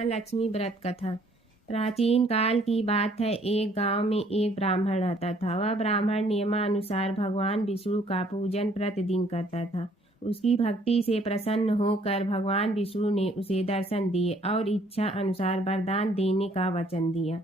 महालक्ष्मी व्रत कथा। प्राचीन काल की बात है। एक गांव में एक ब्राह्मण रहता था। वह ब्राह्मण नियमानुसार भगवान विष्णु का पूजन प्रतिदिन करता था। उसकी भक्ति से प्रसन्न होकर भगवान विष्णु ने उसे दर्शन दिए और इच्छा अनुसार वरदान देने का वचन दिया।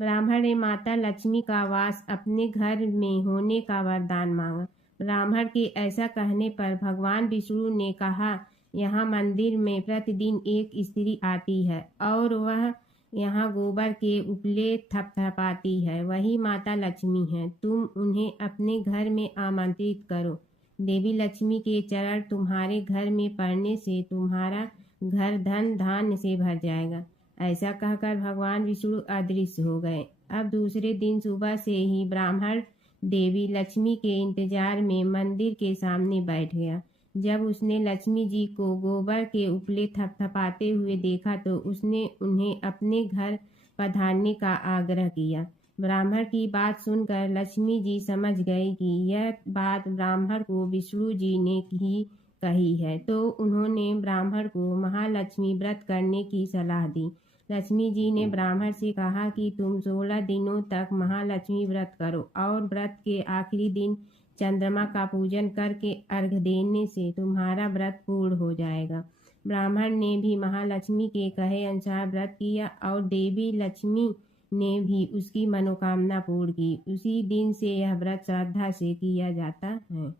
ब्राह्मण ने माता लक्ष्मी का वास अपने घर में होने का वरदान मांगा। ब्राह्मण के ऐसा कहने पर भगवान विष्णु ने कहा, यहाँ मंदिर में प्रतिदिन एक स्त्री आती है और वह यहाँ गोबर के उपले थपथपाती है। वही माता लक्ष्मी है। तुम उन्हें अपने घर में आमंत्रित करो। देवी लक्ष्मी के चरण तुम्हारे घर में पड़ने से तुम्हारा घर धन धान्य से भर जाएगा। ऐसा कहकर भगवान विष्णु अदृश्य हो गए। अब दूसरे दिन सुबह से ही ब्राह्मण देवी लक्ष्मी के इंतजार में मंदिर के सामने बैठ गया। जब उसने लक्ष्मी जी को गोबर के उपले थपथपाते हुए देखा तो उसने उन्हें अपने घर पधारने का आग्रह किया। ब्राह्मण की बात सुनकर लक्ष्मी जी समझ गई कि यह बात ब्राह्मण को विष्णु जी ने ही कही है, तो उन्होंने ब्राह्मण को महालक्ष्मी व्रत करने की सलाह दी। लक्ष्मी जी ने ब्राह्मण से कहा कि तुम 16 दिनों तक महालक्ष्मी व्रत करो और व्रत के आखिरी दिन चंद्रमा का पूजन करके अर्घ्य देने से तुम्हारा व्रत पूर्ण हो जाएगा। ब्राह्मण ने भी महालक्ष्मी के कहे अनुसार व्रत किया और देवी लक्ष्मी ने भी उसकी मनोकामना पूर्ण की। उसी दिन से यह व्रत श्रद्धा से किया जाता है।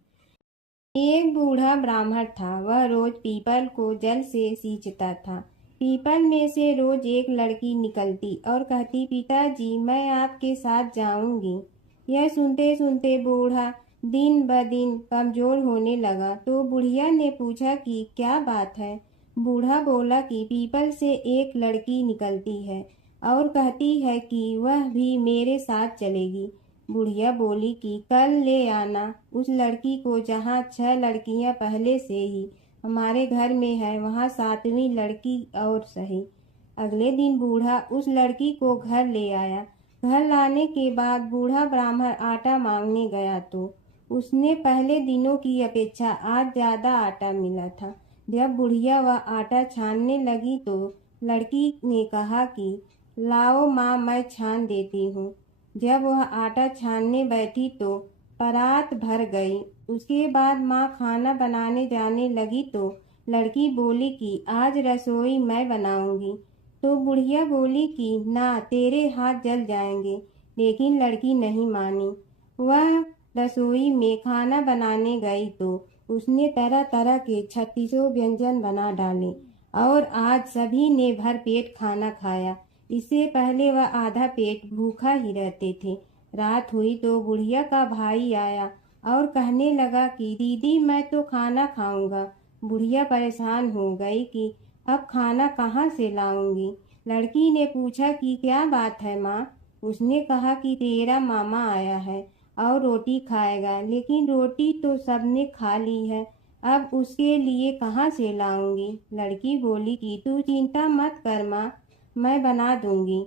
एक बूढ़ा ब्राह्मण था। वह रोज पीपल को जल से सींचता था। पीपल में से रोज एक लड़की निकलती और कहती, पिताजी मैं आपके साथ जाऊंगी। यह सुनते सुनते बूढ़ा दिन ब दिन कमजोर होने लगा। तो बुढ़िया ने पूछा कि क्या बात है। बूढ़ा बोला कि पीपल से एक लड़की निकलती है और कहती है कि वह भी मेरे साथ चलेगी। बुढ़िया बोली कि कल ले आना उस लड़की को, जहाँ 6 लड़कियां पहले से ही हमारे घर में है, वहाँ 7वीं लड़की और सही। अगले दिन बूढ़ा उस लड़की को घर ले आया। घर लाने के बाद बूढ़ा ब्राह्मण आटा मांगने गया तो उसने पहले दिनों की अपेक्षा आज ज्यादा आटा मिला था। जब बुढ़िया वह आटा छानने लगी तो लड़की ने कहा कि लाओ माँ, मैं छान देती हूँ। जब वह आटा छानने बैठी तो परात भर गई। उसके बाद माँ खाना बनाने जाने लगी तो लड़की बोली कि आज रसोई मैं बनाऊंगी। तो बुढ़िया बोली कि ना, तेरे हाथ जल जाएंगे। लेकिन लड़की नहीं मानी। वह रसोई में खाना बनाने गई तो उसने तरह तरह के 36 व्यंजन बना डाले और आज सभी ने भर पेट खाना खाया। इससे पहले वह आधा पेट भूखा ही रहते थे। रात हुई तो बुढ़िया का भाई आया और कहने लगा कि दीदी मैं तो खाना खाऊंगा। बुढ़िया परेशान हो गई कि अब खाना कहाँ से लाऊंगी। लड़की ने पूछा कि क्या बात है माँ। उसने कहा कि तेरा मामा आया है और रोटी खाएगा, लेकिन रोटी तो सबने खा ली है, अब उसके लिए कहाँ से लाऊंगी। लड़की बोली कि तू चिंता मत कर माँ, मैं बना दूंगी।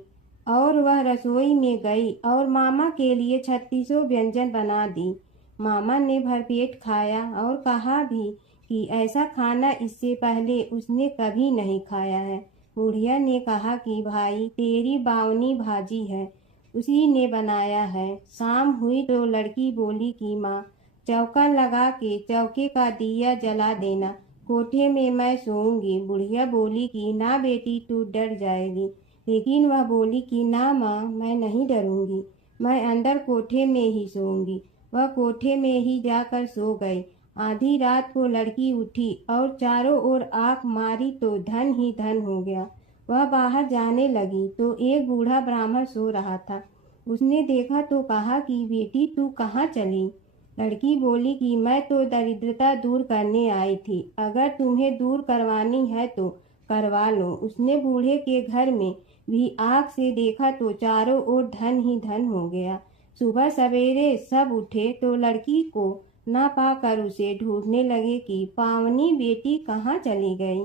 और वह रसोई में गई और मामा के लिए 36 व्यंजन बना दी। मामा ने भरपेट खाया और कहा भी कि ऐसा खाना इससे पहले उसने कभी नहीं खाया है। बुढ़िया ने कहा कि भाई तेरी बावनी भाजी है, उसी ने बनाया है। शाम हुई तो लड़की बोली कि माँ चौका लगा के चौके का दिया जला देना, कोठे में मैं सोऊंगी। बुढ़िया बोली कि ना बेटी, तू डर जाएगी। लेकिन वह बोली कि ना माँ, मैं नहीं डरूंगी, मैं अंदर कोठे में ही सोऊंगी। वह कोठे में ही जाकर सो गई। आधी रात को लड़की उठी और चारों ओर आंख मारी तो धन ही धन हो गया। वह बाहर जाने लगी तो एक बूढ़ा ब्राह्मण सो रहा था। उसने देखा तो कहा कि बेटी तू कहाँ चली। लड़की बोली कि मैं तो दरिद्रता दूर करने आई थी, अगर तुम्हें दूर करवानी है तो करवा लो। उसने बूढ़े के घर में भी आँख से देखा तो चारों ओर धन ही धन हो गया। सुबह सवेरे सब उठे तो लड़की को ना पाकर उसे ढूंढने लगे कि पावनी बेटी कहाँ चली गई।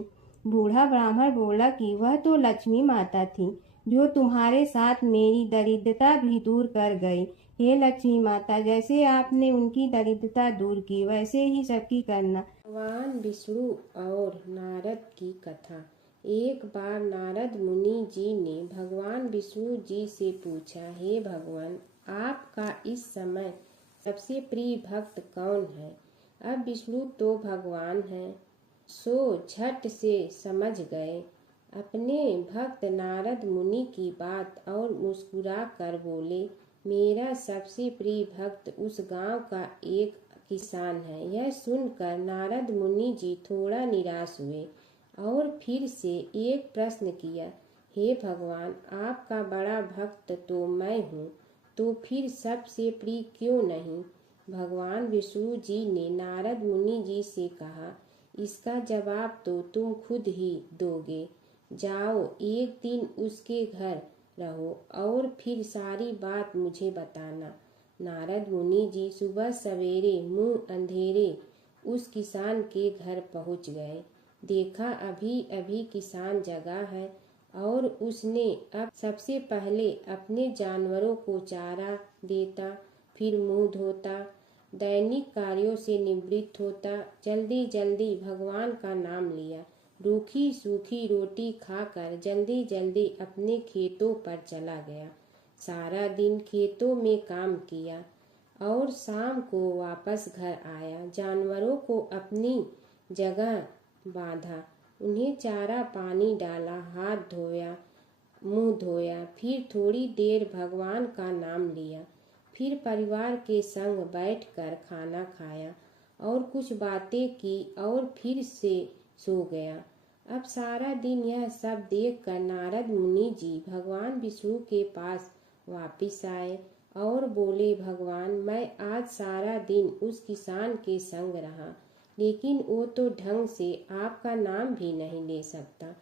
बूढ़ा ब्राह्मण बोला कि वह तो लक्ष्मी माता थी, जो तुम्हारे साथ मेरी दरिद्रता भी दूर कर गई। हे लक्ष्मी माता, जैसे आपने उनकी दरिद्रता दूर की वैसे ही सबकी करना। भगवान विष्णु और नारद की कथा। एक बार नारद मुनि जी ने भगवान विष्णु जी से पूछा, हे भगवान, आपका इस समय सबसे प्रिय भक्त कौन है? अब विष्णु तो भगवान हैं, सो झट से समझ गए अपने भक्त नारद मुनि की बात और मुस्कुरा कर बोले, मेरा सबसे प्रिय भक्त उस गांव का एक किसान है। यह सुनकर नारद मुनि जी थोड़ा निराश हुए और फिर से एक प्रश्न किया, हे भगवान, आपका बड़ा भक्त तो मैं हूँ, तो फिर सबसे प्रिय क्यों नहीं? भगवान विष्णु जी ने नारद मुनि जी से कहा, इसका जवाब तो तुम खुद ही दोगे। जाओ, एक दिन उसके घर रहो और फिर सारी बात मुझे बताना। नारद मुनि जी सुबह सवेरे मुंह अंधेरे उस किसान के घर पहुंच गए। देखा अभी अभी किसान जगा है और उसने अब सबसे पहले अपने जानवरों को चारा देता, फिर मुंह धोता, दैनिक कार्यों से निवृत्त होता, जल्दी जल्दी भगवान का नाम लिया, रूखी सूखी रोटी खाकर जल्दी जल्दी अपने खेतों पर चला गया। सारा दिन खेतों में काम किया और शाम को वापस घर आया। जानवरों को अपनी जगह बांधा, उन्हें चारा पानी डाला, हाथ धोया, मुंह धोया, फिर थोड़ी देर भगवान का नाम लिया, फिर परिवार के संग बैठकर खाना खाया और कुछ बातें की और फिर से सो गया। अब सारा दिन यह सब देखकर नारद मुनि जी भगवान विष्णु के पास वापिस आए और बोले, भगवान, मैं आज सारा दिन उस किसान के संग रहा, लेकिन वो तो ढंग से आपका नाम भी नहीं ले सकता।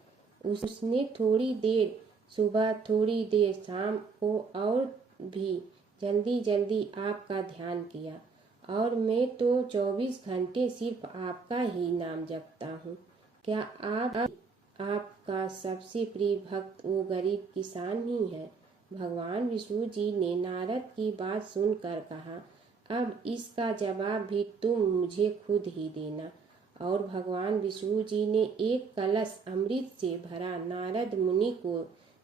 उसने थोड़ी देर सुबह, थोड़ी देर शाम को और भी जल्दी जल्दी आपका ध्यान किया, और मैं तो 24 घंटे सिर्फ आपका ही नाम जपता हूँ। क्या आपका सबसे प्रिय भक्त वो गरीब किसान ही है? भगवान विष्णु जी ने नारद की बात सुनकर कहा, अब इसका जवाब भी तुम मुझे खुद ही देना। और भगवान विष्णु जी ने एक कलश अमृत से भरा नारद मुनि को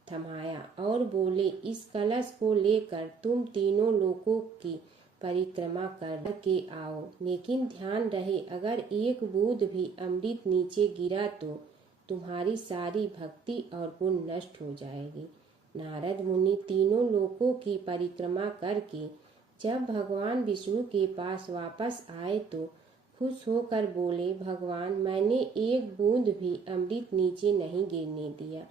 थमाया और बोले, इस कलश को लेकर तुम तीनों लोकों की परिक्रमा करके आओ, लेकिन ध्यान रहे अगर एक बूंद भी अमृत नीचे गिरा तो तुम्हारी सारी भक्ति और पुण्य नष्ट हो जाएगी। नारद मुनि तीनों लोकों की परिक्रमा करके जब भगवान विष्णु के पास वापस आए तो खुश होकर बोले, भगवान, मैंने एक बूंद भी अमृत नीचे नहीं गिरने दिया।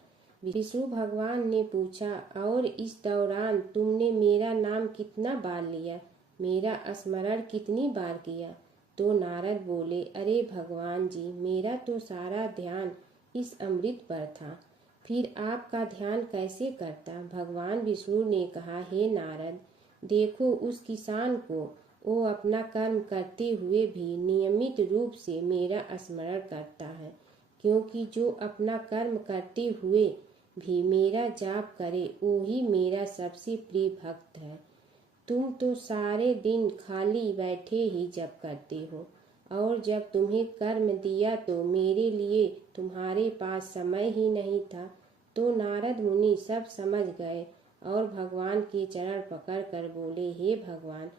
विष्णु भगवान ने पूछा, और इस दौरान तुमने मेरा नाम कितना बार लिया, मेरा स्मरण कितनी बार किया? तो नारद बोले, अरे भगवान जी, मेरा तो सारा ध्यान इस अमृत पर था, फिर आपका ध्यान कैसे करता? भगवान विष्णु ने कहा, हे नारद, देखो उस किसान को, वो अपना कर्म करते हुए भी नियमित रूप से मेरा स्मरण करता है, क्योंकि जो अपना कर्म करते हुए भी मेरा जाप करे वो ही मेरा सबसे प्रिय भक्त है। तुम तो सारे दिन खाली बैठे ही जप करते हो, और जब तुम्हें कर्म दिया तो मेरे लिए तुम्हारे पास समय ही नहीं था। तो नारद मुनि सब समझ गए और भगवान के चरण पकड़ कर बोले, हे भगवान,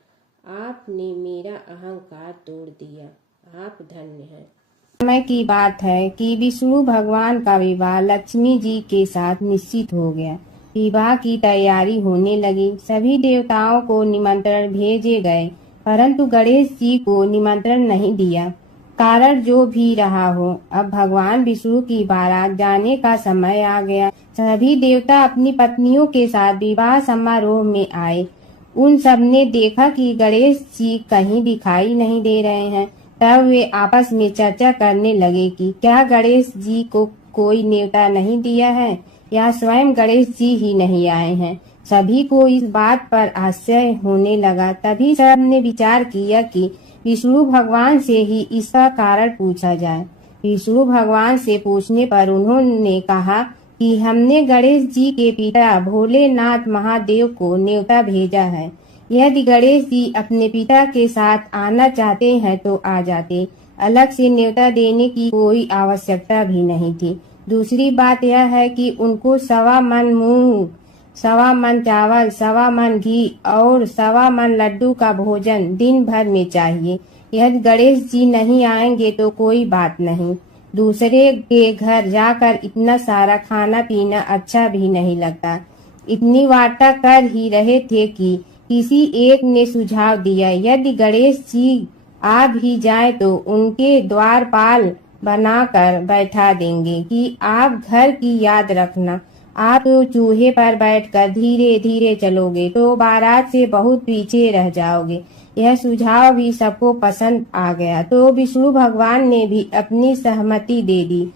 आपने मेरा अहंकार तोड़ दिया, आप धन्य हैं। समय की बात है कि विष्णु भगवान का विवाह लक्ष्मी जी के साथ निश्चित हो गया। विवाह की तैयारी होने लगी। सभी देवताओं को निमंत्रण भेजे गए, परंतु गणेश जी को निमंत्रण नहीं दिया। कारण जो भी रहा हो, अब भगवान विष्णु की बारात जाने का समय आ गया। सभी देवता अपनी पत्नियों के साथ विवाह समारोह में आए। उन सब ने देखा कि गणेश जी कहीं दिखाई नहीं दे रहे हैं। तब वे आपस में चर्चा करने लगे कि क्या गणेश जी को कोई न्योता नहीं दिया है, या स्वयं गणेश जी ही नहीं आए हैं। सभी को इस बात पर आश्चर्य होने लगा। तभी सब ने विचार किया कि विष्णु भगवान से ही इसका कारण पूछा जाए। विष्णु भगवान से पूछने पर उन्होंने कहा कि हमने गणेश जी के पिता भोलेनाथ महादेव को न्योता भेजा है। यदि गणेश जी अपने पिता के साथ आना चाहते हैं तो आ जाते, अलग से न्योता देने की कोई आवश्यकता भी नहीं थी। दूसरी बात यह है कि उनको 1.25 मन मूंग, 1.25 मन चावल, 1.25 मन घी और 1.25 मन लड्डू का भोजन दिन भर में चाहिए। यदि गणेश जी नहीं आएंगे तो कोई बात नहीं, दूसरे के घर जाकर इतना सारा खाना पीना अच्छा भी नहीं लगता। इतनी वार्ता कर ही रहे थे कि किसी एक ने सुझाव दिया, यदि गणेश जी आ भी जाए तो उनके द्वारपाल बनाकर बैठा देंगे कि आप घर की याद रखना। आप तो चूहे पर बैठकर धीरे धीरे चलोगे तो बारात से बहुत पीछे रह जाओगे। यह सुझाव भी सबको पसंद आ गया तो विष्णु भगवान ने भी अपनी सहमति दे दी।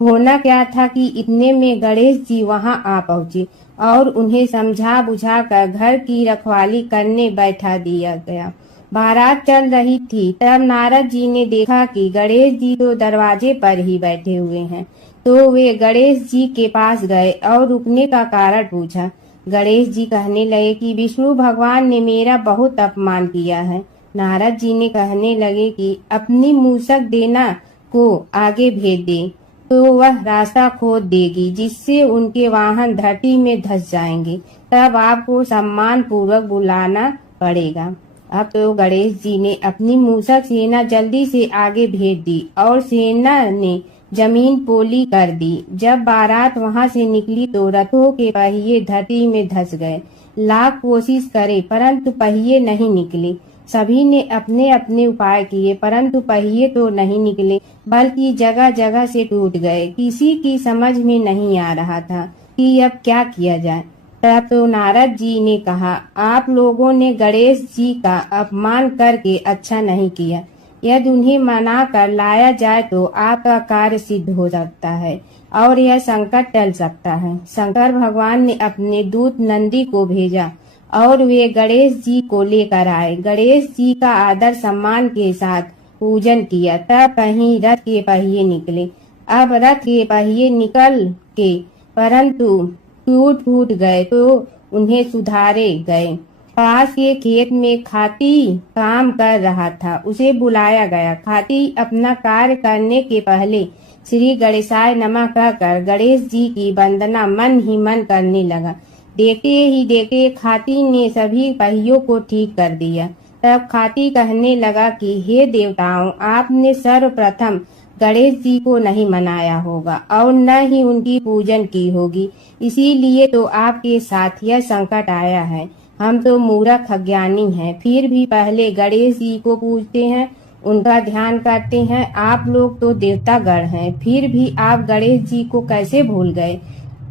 होना क्या था कि इतने में गणेश जी वहां आ पहुंचे और उन्हें समझा बुझा कर घर की रखवाली करने बैठा दिया गया। बारात चल रही थी तब नारद जी ने देखा कि गणेश जी तो दरवाजे पर ही बैठे हुए हैं, तो वे गणेश जी के पास गए और रुकने का कारण पूछा। गणेश जी कहने लगे कि विष्णु भगवान ने मेरा बहुत अपमान किया है। नारद जी ने कहने लगे कि अपनी मूसक देना को आगे भेज दे तो वह रास्ता खोद देगी, जिससे उनके वाहन धरती में धंस जाएंगे। तब आपको सम्मान पूर्वक बुलाना पड़ेगा। अब तो गणेश जी ने अपनी मूसक सेना जल्दी से आगे भेज दी और सेना ने जमीन पोली कर दी। जब बारात वहां से निकली तो रथों के पहिए धरती में धंस गए। लाख कोशिश करे परंतु पहिए नहीं निकले। सभी ने अपने अपने उपाय किए परंतु पहिए तो नहीं निकले, बल्कि जगह जगह से टूट गए। किसी की समझ में नहीं आ रहा था कि अब क्या किया जाए। तब तो नारद जी ने कहा, आप लोगों ने गणेश जी का अपमान करके अच्छा नहीं किया। यदि उन्हें मना कर लाया जाए तो आपका कार्य सिद्ध हो सकता है और यह संकट टल सकता है। शंकर भगवान ने अपने दूत नंदी को भेजा और वे गणेश जी को लेकर आए। गणेश जी का आदर सम्मान के साथ पूजन किया। तब कहीं रथ के पहिए निकले। अब रथ के पहिए निकल के परंतु टूट फूट गए तो उन्हें सुधारे गए। पास के खेत में खाती काम कर रहा था, उसे बुलाया गया। खाती अपना कार्य करने के पहले श्री गणेशाय नमः कहकर गणेश जी की वंदना मन ही मन करने लगा। देखते ही देखते खाती ने सभी पहियों को ठीक कर दिया। तब खाती कहने लगा कि हे देवताओं, आपने सर्वप्रथम गणेश जी को नहीं मनाया होगा और न ही उनकी पूजन की होगी, इसीलिए तो आपके साथ यह संकट आया है। हम तो मूर्ख अज्ञानी हैं, फिर भी पहले गणेश जी को पूजते हैं, उनका ध्यान करते हैं। आप लोग तो देवतागण हैं, फिर भी आप गणेश जी को कैसे भूल गए।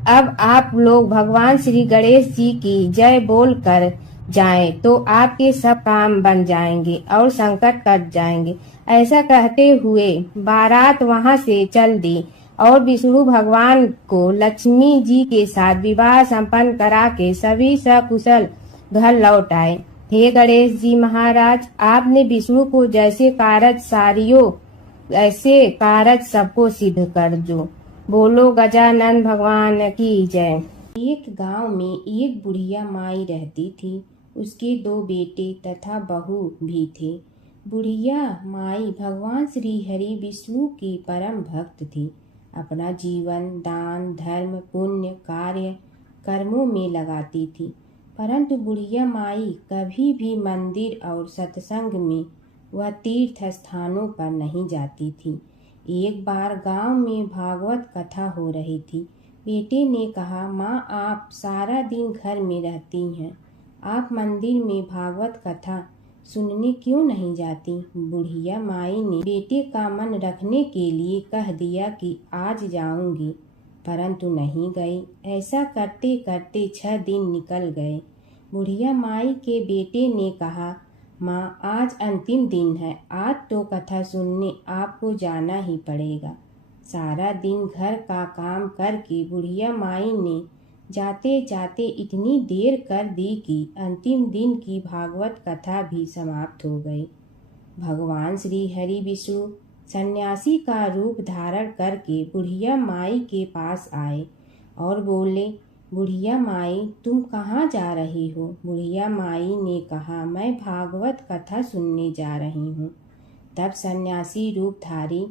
अब आप लोग भगवान श्री गणेश जी की जय बोल कर जाएं तो आपके सब काम बन जाएंगे और संकट कट जाएंगे। ऐसा कहते हुए बारात वहां से चल दी और विष्णु भगवान को लक्ष्मी जी के साथ विवाह संपन्न करा के सभी सकुशल घर लौट आए। हे गणेश जी महाराज, आपने विष्णु को जैसे कारज सारियो ऐसे कारज सबको सिद्ध कर जो। बोलो गजानन भगवान की जय। एक गांव में एक बुढ़िया माई रहती थी। उसके 2 बेटे तथा बहू भी थे। बुढ़िया माई भगवान श्री हरि विष्णु की परम भक्त थी। अपना जीवन दान धर्म पुण्य कार्य कर्मों में लगाती थी, परंतु बुढ़िया माई कभी भी मंदिर और सत्संग में व तीर्थ स्थानों पर नहीं जाती थी। एक बार गांव में भागवत कथा हो रही थी। बेटे ने कहा, माँ आप सारा दिन घर में रहती हैं, आप मंदिर में भागवत कथा सुनने क्यों नहीं जाती। बुढ़िया माई ने बेटे का मन रखने के लिए कह दिया कि आज जाऊंगी, परंतु नहीं गई। ऐसा करते करते 6 दिन निकल गए। बुढ़िया माई के बेटे ने कहा, माँ आज अंतिम दिन है, आज तो कथा सुनने आपको जाना ही पड़ेगा। सारा दिन घर का काम करके बुढ़िया माई ने जाते जाते इतनी देर कर दी कि अंतिम दिन की भागवत कथा भी समाप्त हो गई। भगवान श्री हरि विष्णु सन्यासी का रूप धारण करके बुढ़िया माई के पास आए और बोले, बुढ़िया माई तुम कहाँ जा रही हो। बुढ़िया माई ने कहा, मैं भागवत कथा सुनने जा रही हूँ। तब सन्यासी रूपधारी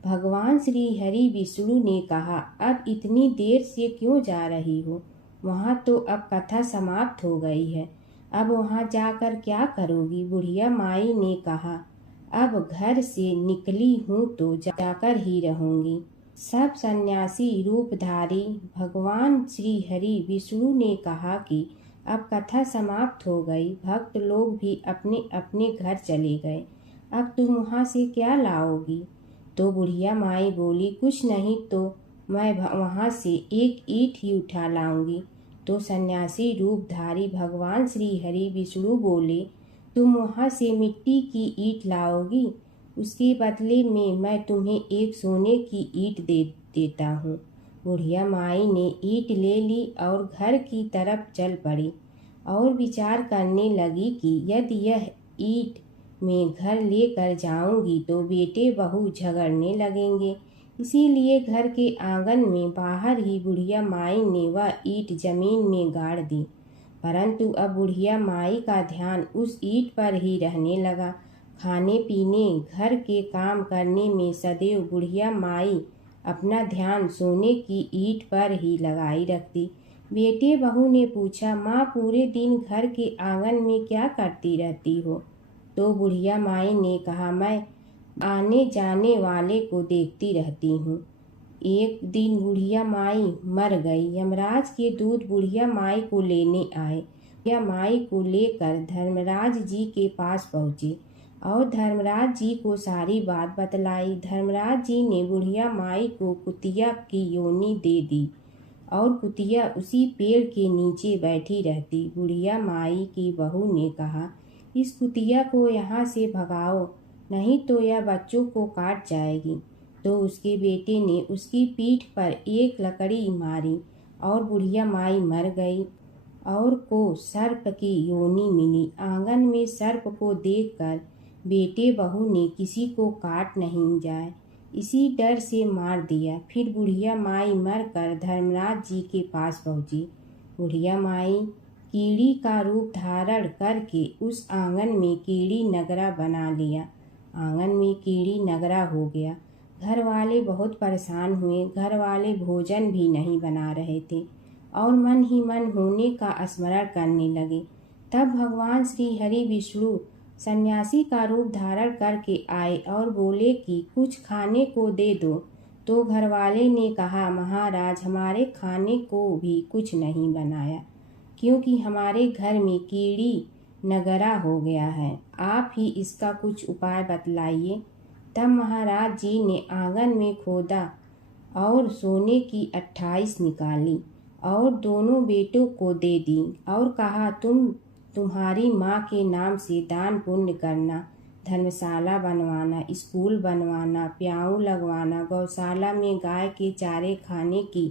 भगवान श्री हरि विष्णु ने कहा, अब इतनी देर से क्यों जा रही हो? वहाँ तो अब कथा समाप्त हो गई है, अब वहाँ जाकर क्या करोगी? बुढ़िया माई ने कहा, अब घर से निकली हूँ तो जाकर ही रहूंगी। सब सन्यासी रूपधारी भगवान श्री हरि विष्णु ने कहा कि अब कथा समाप्त हो गई, भक्त लोग भी अपने अपने घर चले गए, अब तुम वहाँ से क्या लाओगी? तो बुढ़िया माई बोली, कुछ नहीं तो मैं वहाँ से एक ईंट ही उठा लाऊंगी। तो सन्यासी रूपधारी भगवान श्री हरि विष्णु बोले, तुम वहाँ से मिट्टी की ईंट लाओगी, उसके बदले में मैं तुम्हें एक सोने की ईंट दे देता हूँ। बुढ़िया माई ने ईंट ले ली और घर की तरफ चल पड़ी और विचार करने लगी कि यदि यह ईंट मैं घर लेकर जाऊंगी तो बेटे बहू झगड़ने लगेंगे, इसीलिए घर के आंगन में बाहर ही बुढ़िया माई ने वह ईंट जमीन में गाड़ दी। परंतु अब बुढ़िया माई का ध्यान उस ईंट पर ही रहने लगा। खाने पीने घर के काम करने में सदैव बुढ़िया माई अपना ध्यान सोने की ईंट पर ही लगाई रखती। बेटे बहू ने पूछा, माँ पूरे दिन घर के आंगन में क्या करती रहती हो? तो बुढ़िया माई ने कहा, मैं आने जाने वाले को देखती रहती हूँ। एक दिन बुढ़िया माई मर गई। यमराज के दूत बुढ़िया माई को लेने आए। बुढ़िया माई को लेकर धर्मराज जी के पास पहुँचे और धर्मराज जी को सारी बात बतलाई। धर्मराज जी ने बुढ़िया माई को कुतिया की योनि दे दी और कुतिया उसी पेड़ के नीचे बैठी रहती। बुढ़िया माई की बहू ने कहा, इस कुतिया को यहाँ से भगाओ, नहीं तो यह बच्चों को काट जाएगी। तो उसके बेटे ने उसकी पीठ पर एक लकड़ी मारी और बुढ़िया माई मर गई और को सर्प की योनि मिली। आंगन में सर्प को देखकर बेटे बहू ने किसी को काट नहीं जाए इसी डर से मार दिया। फिर बुढ़िया माई मरकर धर्मराज जी के पास पहुंची। बुढ़िया माई कीड़ी का रूप धारण करके उस आंगन में कीड़ी नगरा बना लिया। आंगन में कीड़ी नगरा हो गया। घर वाले बहुत परेशान हुए। घर वाले भोजन भी नहीं बना रहे थे और मन ही मन होने का स्मरण करने लगे। तब भगवान श्री हरि विष्णु सन्यासी का रूप धारण करके आए और बोले कि कुछ खाने को दे दो। तो घरवाले ने कहा, महाराज हमारे खाने को भी कुछ नहीं बनाया, क्योंकि हमारे घर में कीड़ी नगरा हो गया है, आप ही इसका कुछ उपाय बतलाइए। तब महाराज जी ने आंगन में खोदा और सोने की 28 निकाली और दोनों बेटों को दे दी और कहा, तुम्हारी माँ के नाम से दान पुण्य करना, धर्मशाला बनवाना, स्कूल बनवाना, प्याऊ लगवाना, गौशाला में गाय के चारे खाने की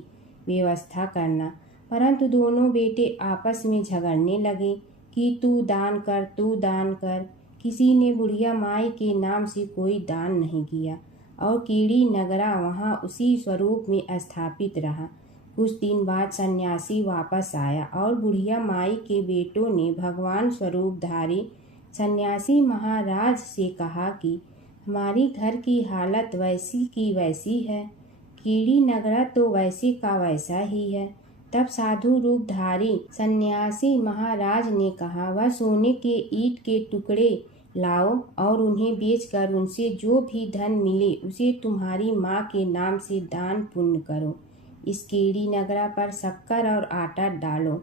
व्यवस्था करना। परंतु दोनों बेटे आपस में झगड़ने लगे कि तू दान कर, तू दान कर। किसी ने बुढ़िया माई के नाम से कोई दान नहीं किया और कीड़ी नगरा वहाँ उसी स्वरूप में स्थापित रहा। कुछ दिन बाद सन्यासी वापस आया और बुढ़िया माई के बेटों ने भगवान स्वरूपधारी सन्यासी महाराज से कहा कि हमारी घर की हालत वैसी की वैसी है, कीड़ी नगरा तो वैसे का वैसा ही है। तब साधु रूपधारी सन्यासी महाराज ने कहा, वह सोने के ईंट के टुकड़े लाओ और उन्हें बेचकर उनसे जो भी धन मिले उसे तुम्हारी माँ के नाम से दान पुण्य करो। इस कीड़ी नगरा पर शक्कर और आटा डालो।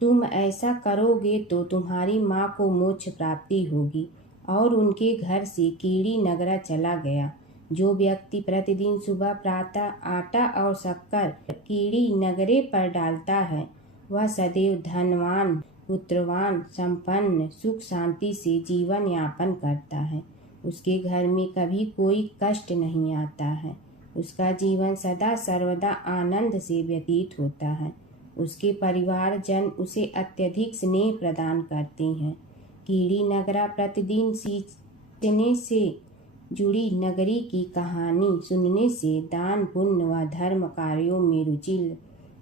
तुम ऐसा करोगे तो तुम्हारी माँ को मोक्ष प्राप्ति होगी। और उनके घर से कीड़ी नगरा चला गया। जो व्यक्ति प्रतिदिन सुबह प्रातः आटा और शक्कर कीड़ी नगरे पर डालता है, वह सदैव धनवान, पुत्रवान, संपन्न, सुख शांति से जीवन यापन करता है। उसके घर में कभी कोई कष्ट नहीं आता है। उसका जीवन सदा सर्वदा आनंद से व्यतीत होता है। उसके परिवारजन उसे अत्यधिक स्नेह प्रदान करते हैं। कीड़ी नगरा प्रतिदिन सींचने से जुड़ी नगरी की कहानी सुनने से, दान पुण्य व धर्म कार्यों में रुचि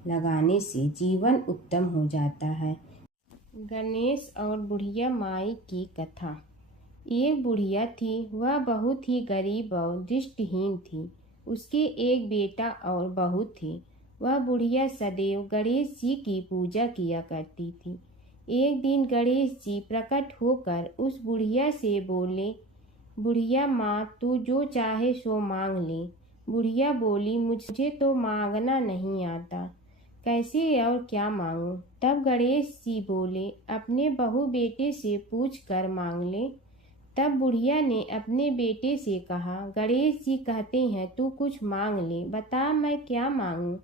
लगाने से जीवन उत्तम हो जाता है। गणेश और बुढ़िया माई की कथा। एक बुढ़िया थी, वह बहुत ही गरीब और दृष्टिहीन थी। उसके एक बेटा और बहू थे। वह बुढ़िया सदैव गणेश जी की पूजा किया करती थी। एक दिन गणेश जी प्रकट होकर उस बुढ़िया से बोले, बुढ़िया माँ, तू जो चाहे सो मांग ले। बुढ़िया बोली, मुझे तो मांगना नहीं आता, कैसे और क्या मांगूं? तब गणेश जी बोले, अपने बहू बेटे से पूछ कर मांग ले। तब बुढ़िया ने अपने बेटे से कहा, गणेश जी कहते हैं तू कुछ मांग ले, बता मैं क्या मांगूं?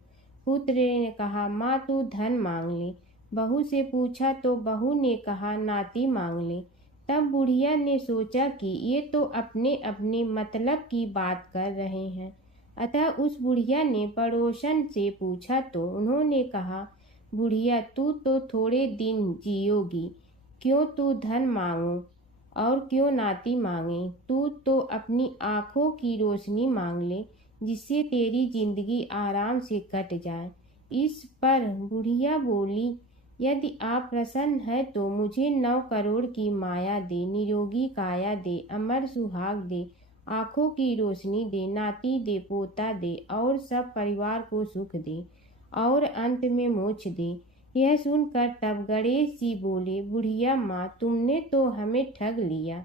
पुत्र ने कहा, माँ तू धन मांग ले। बहू से पूछा तो बहू ने कहा, नाती मांग ले। तब बुढ़िया ने सोचा कि ये तो अपने अपने मतलब की बात कर रहे हैं। अतः उस बुढ़िया ने पड़ोसन से पूछा तो उन्होंने कहा, बुढ़िया तू तो थोड़े दिन जियोगी, क्यों तू धन मांगो और क्यों नाती मांगे? तू तो अपनी आँखों की रोशनी मांग ले, जिससे तेरी जिंदगी आराम से कट जाए। इस पर बुढ़िया बोली, यदि आप प्रसन्न है तो मुझे 9 करोड़ की माया दे, निरोगी काया दे, अमर सुहाग दे, आँखों की रोशनी दे, नाती दे, पोता दे और सब परिवार को सुख दे और अंत में मोक्ष दे। यह सुनकर तब गणेश जी बोले, बुढ़िया माँ, तुमने तो हमें ठग लिया।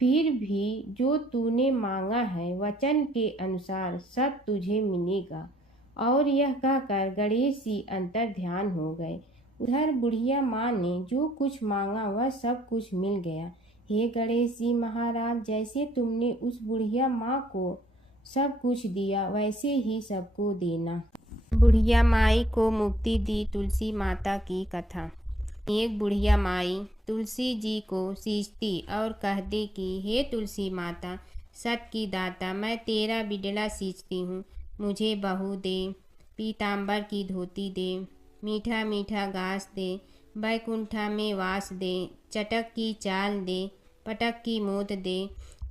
फिर भी जो तूने मांगा है वचन के अनुसार सब तुझे मिलेगा। और यह कहकर गणेश जी अंतर ध्यान हो गए। उधर बुढ़िया माँ ने जो कुछ मांगा वह सब कुछ मिल गया। हे गणेश जी महाराज, जैसे तुमने उस बुढ़िया माँ को सब कुछ दिया वैसे ही सबको देना। बुढ़िया माई को मुक्ति दी तुलसी माता की कथा। एक बुढ़िया माई तुलसी जी को सींचती और कहती कि हे तुलसी माता, सत की दाता, मैं तेरा बिडला सींचती हूँ, मुझे बहू दे, पीताम्बर की धोती दे, मीठा मीठा घास दे, बैकुंठा में वास दे, चटक की चाल दे, पटक की मोत दे,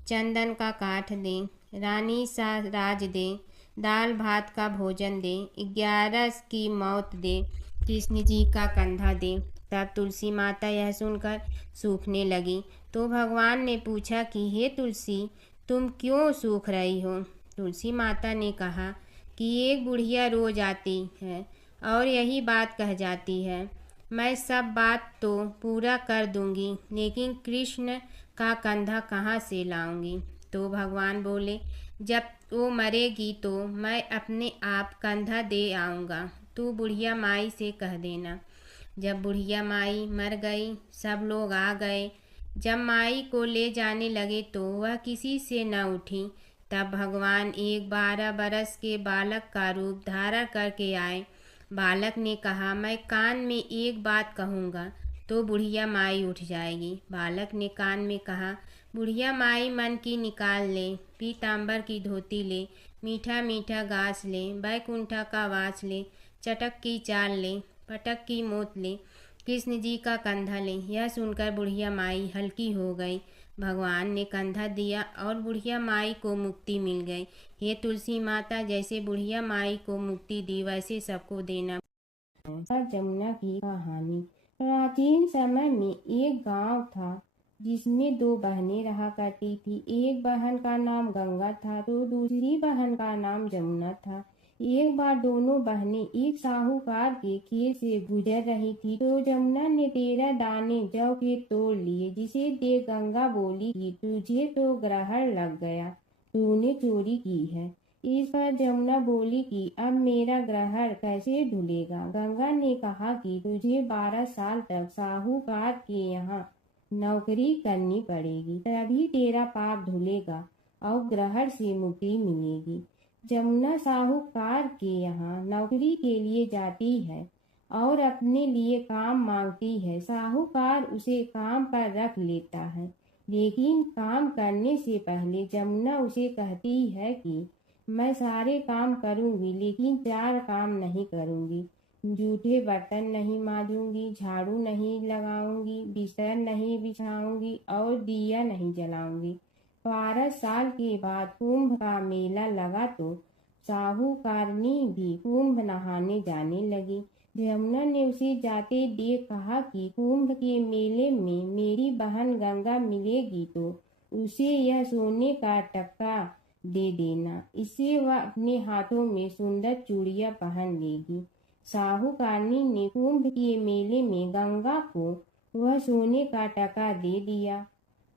चंदन का काठ दे, रानी सा राज दे, दाल भात का भोजन दे, 11 की मौत दे, कृष्ण जी का कंधा दे। तब तुलसी माता यह सुनकर सूखने लगी। तो भगवान ने पूछा कि हे तुलसी, तुम क्यों सूख रही हो? तुलसी माता ने कहा कि एक बुढ़िया रोज आती है और यही बात कह जाती है, मैं सब बात तो पूरा कर दूंगी, लेकिन कृष्ण का कंधा कहाँ से लाऊंगी? तो भगवान बोले, जब वो मरेगी तो मैं अपने आप कंधा दे आऊँगा, तू बुढ़िया माई से कह देना। जब बुढ़िया माई मर गई, सब लोग आ गए। जब माई को ले जाने लगे तो वह किसी से न उठी। तब भगवान एक 12 बरस के बालक का रूप धारण करके आए। बालक ने कहा, मैं कान में एक बात कहूँगा तो बुढ़िया माई उठ जाएगी। बालक ने कान में कहा, बुढ़िया माई मन की निकाल ले, पीताम्बर की धोती ले, मीठा मीठा घास ले, बैकुंठा का वास ले, चटक की चाल ले, पटक की मोत ले, कृष्ण जी का कंधा ले। यह सुनकर बुढ़िया माई हल्की हो गई। भगवान ने कंधा दिया और बुढ़िया माई को मुक्ति मिल गई। हे तुलसी माता, जैसे बुढ़िया माई को मुक्ति दी वैसे सबको देना। जमुना की कहानी। प्राचीन समय में एक गांव था जिसमें 2 बहनें रहा करती थी। एक बहन का नाम गंगा था तो दूसरी बहन का नाम जमुना था। एक बार दोनों बहनें एक साहूकार के खेत से गुजर रही थी तो जमुना ने 13 दाने जौ के तोड़ लिए, जिसे देख गंगा बोली कि तुझे तो ग्रहण लग गया, तूने चोरी की है। इस पर जमुना बोली कि अब मेरा ग्रहण कैसे धुलेगा? गंगा ने कहा कि तुझे 12 साल तक साहूकार के यहाँ नौकरी करनी पड़ेगी, तभी तेरा पाप धुलेगा और ग्रहण से मुक्ति मिलेगी। जमुना साहूकार के यहाँ नौकरी के लिए जाती है और अपने लिए काम मांगती है। साहूकार उसे काम पर रख लेता है, लेकिन काम करने से पहले जमुना उसे कहती है कि मैं सारे काम करूंगी लेकिन 4 काम नहीं करूंगी। जूठे बर्तन नहीं मांजूंगी, झाड़ू नहीं लगाऊंगी, बिस्तर नहीं बिछाऊंगी और दिया नहीं जलाऊंगी। 12 साल के बाद कुंभ का मेला लगा तो साहूकारनी भी कुंभ नहाने जाने लगी। जमुना ने उसे जाते देख कहा कि कुंभ के मेले में मेरी बहन गंगा मिलेगी तो उसे यह सोने का टक्का दे देना, इससे वह अपने हाथों में सुंदर चूड़ियां पहन लेगी। साहूकारनी ने कुंभ के मेले में गंगा को वह सोने का टका दे दिया।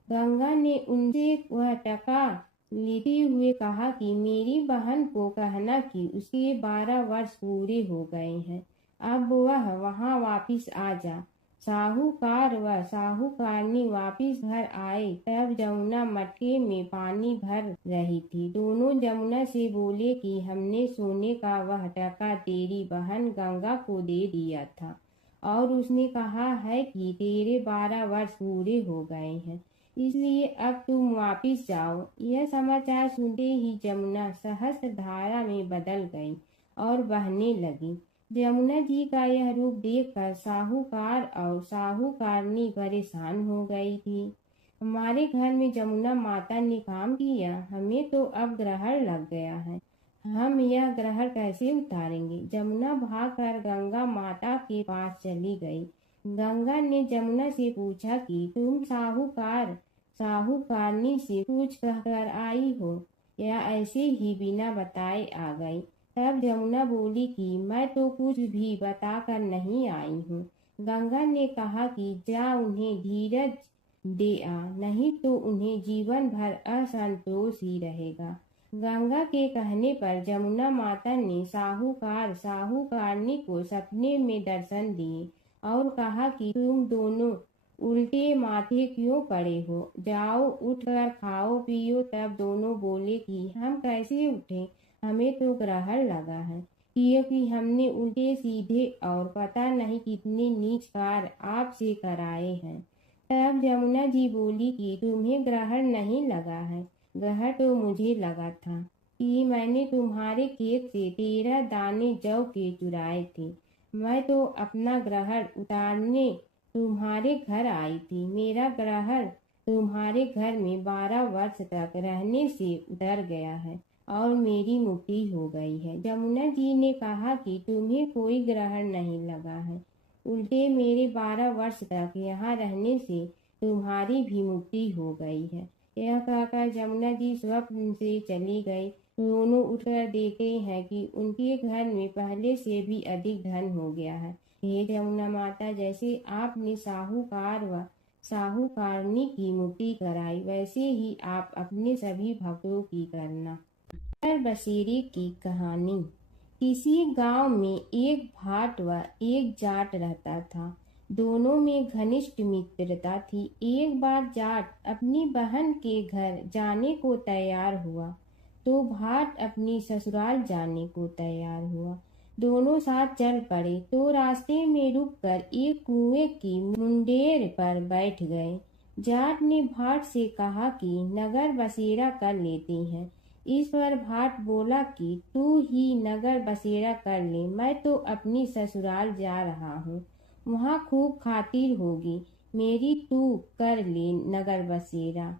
गंगा ने उनसे वह टका लेते हुए कहा कि मेरी बहन को कहना कि उसके 12 वर्ष पूरे हो गए हैं, अब वह वहां वापिस आ जा। साहूकार व साहूकारनी वापिस घर आए तब जमुना मटके में पानी भर रही थी। दोनों जमुना से बोले कि हमने सोने का वह टका तेरी बहन गंगा को दे दिया था और उसने कहा है कि तेरे 12 वर्ष पूरे हो गए हैं, इसलिए अब तुम वापिस जाओ। यह समाचार सुनते ही जमुना सहस्त्र धारा में बदल गई और बहने लगी। जमुना जी का यह रूप देखकर साहूकार और साहूकारनी परेशान हो गई थी। हमारे घर में जमुना माता ने काम किया, हमें तो अब ग्रहण लग गया है, हम यह ग्रहण कैसे उतारेंगे। जमुना भागकर गंगा माता के पास चली गई। गंगा ने जमुना से पूछा कि तुम साहूकारनी से कुछ कहकर आई हो या ऐसे ही बिना बताए आ गई। तब जमुना बोली कि मैं तो कुछ भी बताकर नहीं आई हूँ। गंगा ने कहा कि जा उन्हें धीरज दे आ, नहीं तो उन्हें जीवन भर असंतोष ही रहेगा। गंगा के कहने पर जमुना माता ने साहूकारनी को सपने में दर्शन दिए और कहा कि तुम दोनों उल्टे माथे क्यों पड़े हो, जाओ उठकर खाओ पियो। तब दोनों बोले कि हम कैसे उठें, हमें तो ग्रहण लगा है, क्योंकि हमने उल्टे सीधे और पता नहीं कितने नीच कार्य आपसे कराए हैं। तब जमुना जी बोली कि तुम्हें ग्रहण नहीं लगा है, ग्रहण तो मुझे लगा था कि मैंने तुम्हारे खेत से 13 दाने जौ के चुराए थे। मैं तो अपना ग्रहण उतारने तुम्हारे घर आई थी। मेरा ग्रहण तुम्हारे घर में 12 वर्ष तक रहने से उतर गया है और मेरी मुक्ति हो गई है। जमुना जी ने कहा कि तुम्हें कोई ग्रहण नहीं लगा है, उल्टे मेरे 12 वर्ष तक यहाँ रहने से तुम्हारी भी मुक्ति हो गई है। यह कहकर जमुना जी स्वप्न से चली गई। दोनों उठकर देखते हैं कि उनके घर में पहले से भी अधिक धन हो गया है। हे जमुना माता, जैसे आपने साहूकार व साहूकारनी की मुक्ति कराई, वैसे ही आप अपने सभी भक्तों की करना। नगर बसेरे की कहानी। किसी गांव में एक भाट व एक जाट रहता था। दोनों में घनिष्ठ मित्रता थी। एक बार जाट अपनी बहन के घर जाने को तैयार हुआ तो भाट अपनी ससुराल जाने को तैयार हुआ। दोनों साथ चल पड़े तो रास्ते में रुककर एक कुएं की मुंडेर पर बैठ गए। जाट ने भाट से कहा कि नगर बसेरा कर लेते हैं। इस पर भाट बोला कि तू ही नगर बसेरा कर ले, मैं तो अपनी ससुराल जा रहा हूँ, वहाँ खूब खातिर होगी मेरी, तू कर ले नगर बसेरा।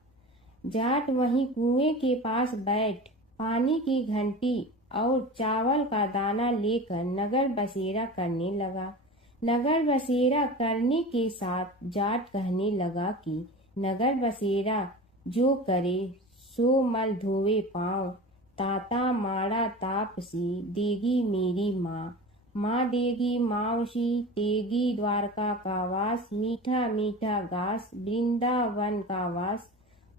जाट वहीं कुएं के पास बैठ पानी की घंटी और चावल का दाना लेकर नगर बसेरा करने लगा। नगर बसेरा करने के साथ जाट कहने लगा कि नगर बसेरा जो करे सो मल धोवे पाँव, ताता माड़ा तापसी देगी मेरी माँ, माँ देगी मावशी तेगी द्वारका का वास, मीठा मीठा घास वृंदावन का वास,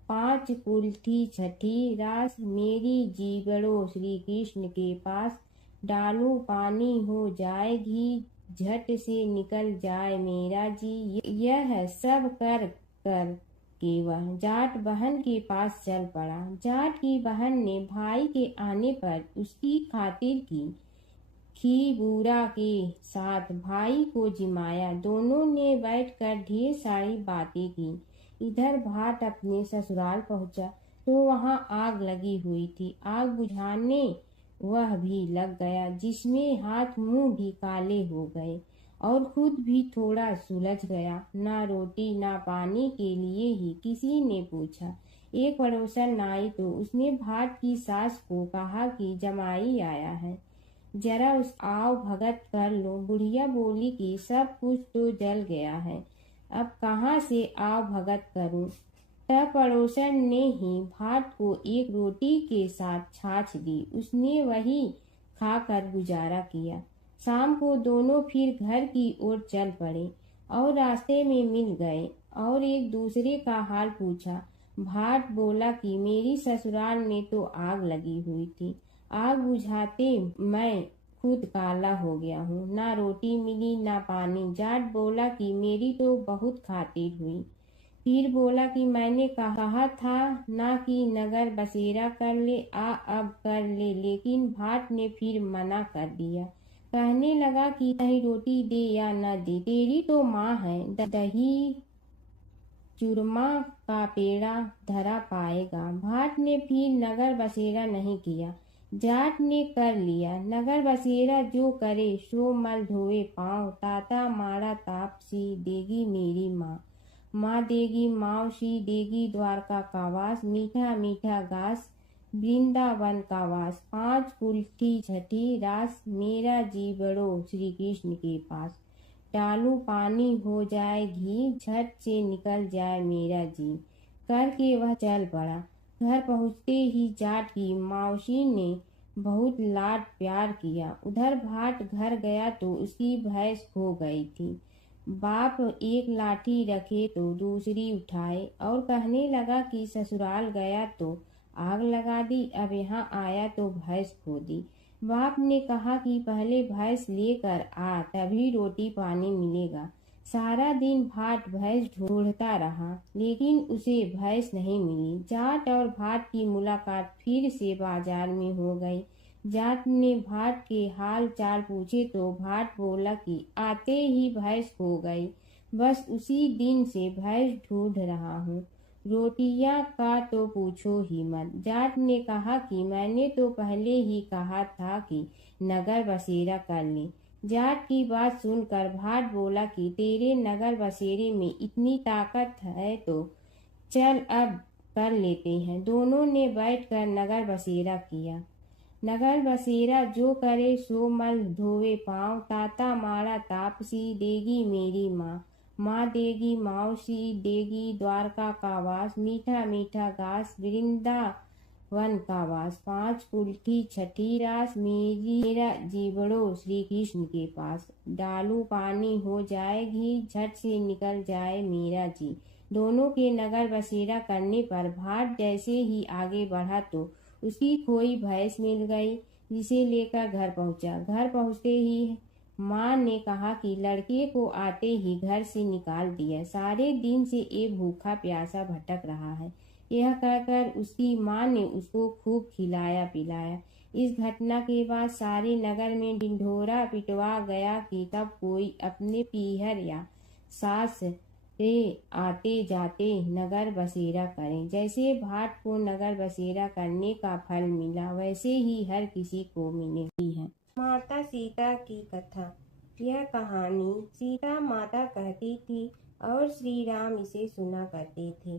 5 कुल्ठी छठी रास, मेरी जीवड़ो श्री कृष्ण के पास, डालू पानी हो जाए घी, झट से निकल जाए मेरा जी। यह सब कर कर के वह जाट बहन के पास चल पड़ा। जाट की बहन ने भाई के आने पर उसकी खातिर की खी बूरा के साथ भाई को जिमाया। दोनों ने बैठकर ढेर सारी बातें की। इधर भाट अपने ससुराल पहुंचा तो वहां आग लगी हुई थी। आग बुझाने वह भी लग गया, जिसमें हाथ मुंह भी काले हो गए और खुद भी थोड़ा सुलझ गया। ना रोटी ना पानी के लिए ही किसी ने पूछा। एक पड़ोसन आई तो उसने भाट की सास को कहा कि जमाई आया है, जरा उस आओ भगत कर लो। बुढ़िया बोली कि सब कुछ तो जल गया है, अब कहाँ से आओ भगत करूं। तब पड़ोसन ने ही भाट को एक रोटी के साथ छाछ दी। उसने वही खाकर गुजारा किया। शाम को दोनों फिर घर की ओर चल पड़े और रास्ते में मिल गए और एक दूसरे का हाल पूछा। भाट बोला कि मेरी ससुराल में तो आग लगी हुई थी, आग बुझाते मैं खुद काला हो गया हूँ, ना रोटी मिली ना पानी। जाट बोला कि मेरी तो बहुत खातिर हुई। फिर बोला कि मैंने कहा था ना कि नगर बसेरा कर ले, अब कर ले, लेकिन भाट ने फिर मना कर दिया। कहने लगा कि चाहे रोटी दे या न दे, तेरी तो माँ है, दही चूरमा का पेड़ा धरा पाएगा। भाट ने फिर नगर बसेरा नहीं किया, जाट ने कर लिया। नगर बसेरा जो करे सो मल धोए पाँव, ताता मारा ताप सी देगी मेरी माँ, माँ देगी मावशी देगी द्वारका का वास, मीठा मीठा घास वृंदावन का वास, 5 कुल्ठी छठी रास, मेरा जी बड़ो श्री कृष्ण के पास। डालू पानी हो जाए घी, झट से निकल जाए मेरा जी, करके वह चल पड़ा। घर पहुँचते ही जाट की मौसी ने बहुत लाड प्यार किया। उधर भाट घर गया तो उसकी भैंस खो गई थी। बाप एक लाठी रखे तो दूसरी उठाए और कहने लगा कि ससुराल गया तो आग लगा दी, अब यहाँ आया तो भैंस खो दी। बाप ने कहा कि पहले भैंस लेकर आ, तभी रोटी पानी मिलेगा। सारा दिन भाट भैंस ढूंढता रहा, लेकिन उसे भैंस नहीं मिली। जाट और भाट की मुलाकात फिर से बाजार में हो गई। जाट ने भाट के हाल चाल पूछे तो भाट बोला कि आते ही भैंस खो गई, बस उसी दिन से भैंस ढूंढ रहा हूँ। रोटियां का तो पूछो ही मत। जाट ने कहा कि मैंने तो पहले ही कहा था कि नगर बसेरा कर ले। जाट की बात सुनकर भाट बोला कि तेरे नगर बसेरे में इतनी ताकत है तो चल अब कर लेते हैं। दोनों ने बैठकर नगर बसेरा किया। नगर बसेरा जो करे सो मल धोवे पाँव, ताता मारा तापसी देगी मेरी माँ, माँ देगी मौसी देगी द्वारका का वास, मीठा मीठा घास वृंदावन का वास, 5 कुल्ठी छठी रास, मेरा जीवड़ो श्री कृष्ण के पास। डालू पानी हो जाए घी, झट से निकल जाए मेरा जी। दोनों के नगर बसेरा करने पर भाट जैसे ही आगे बढ़ा तो उसकी खोई भैंस मिल गई, जिसे लेकर घर पहुंचा। घर पहुंचते ही माँ ने कहा कि लड़के को आते ही घर से निकाल दिया, सारे दिन से ये भूखा प्यासा भटक रहा है। यह कहकर उसकी माँ ने उसको खूब खिलाया पिलाया। इस घटना के बाद सारे नगर में ढिंढोरा पिटवा गया कि तब कोई अपने पीहर या सास से आते जाते नगर बसेरा करें। जैसे भाट को नगर बसेरा करने का फल मिला, वैसे ही हर किसी को मिलती है। माता सीता की कथा। यह कहानी सीता माता कहती थी और श्री राम इसे सुना करते थे।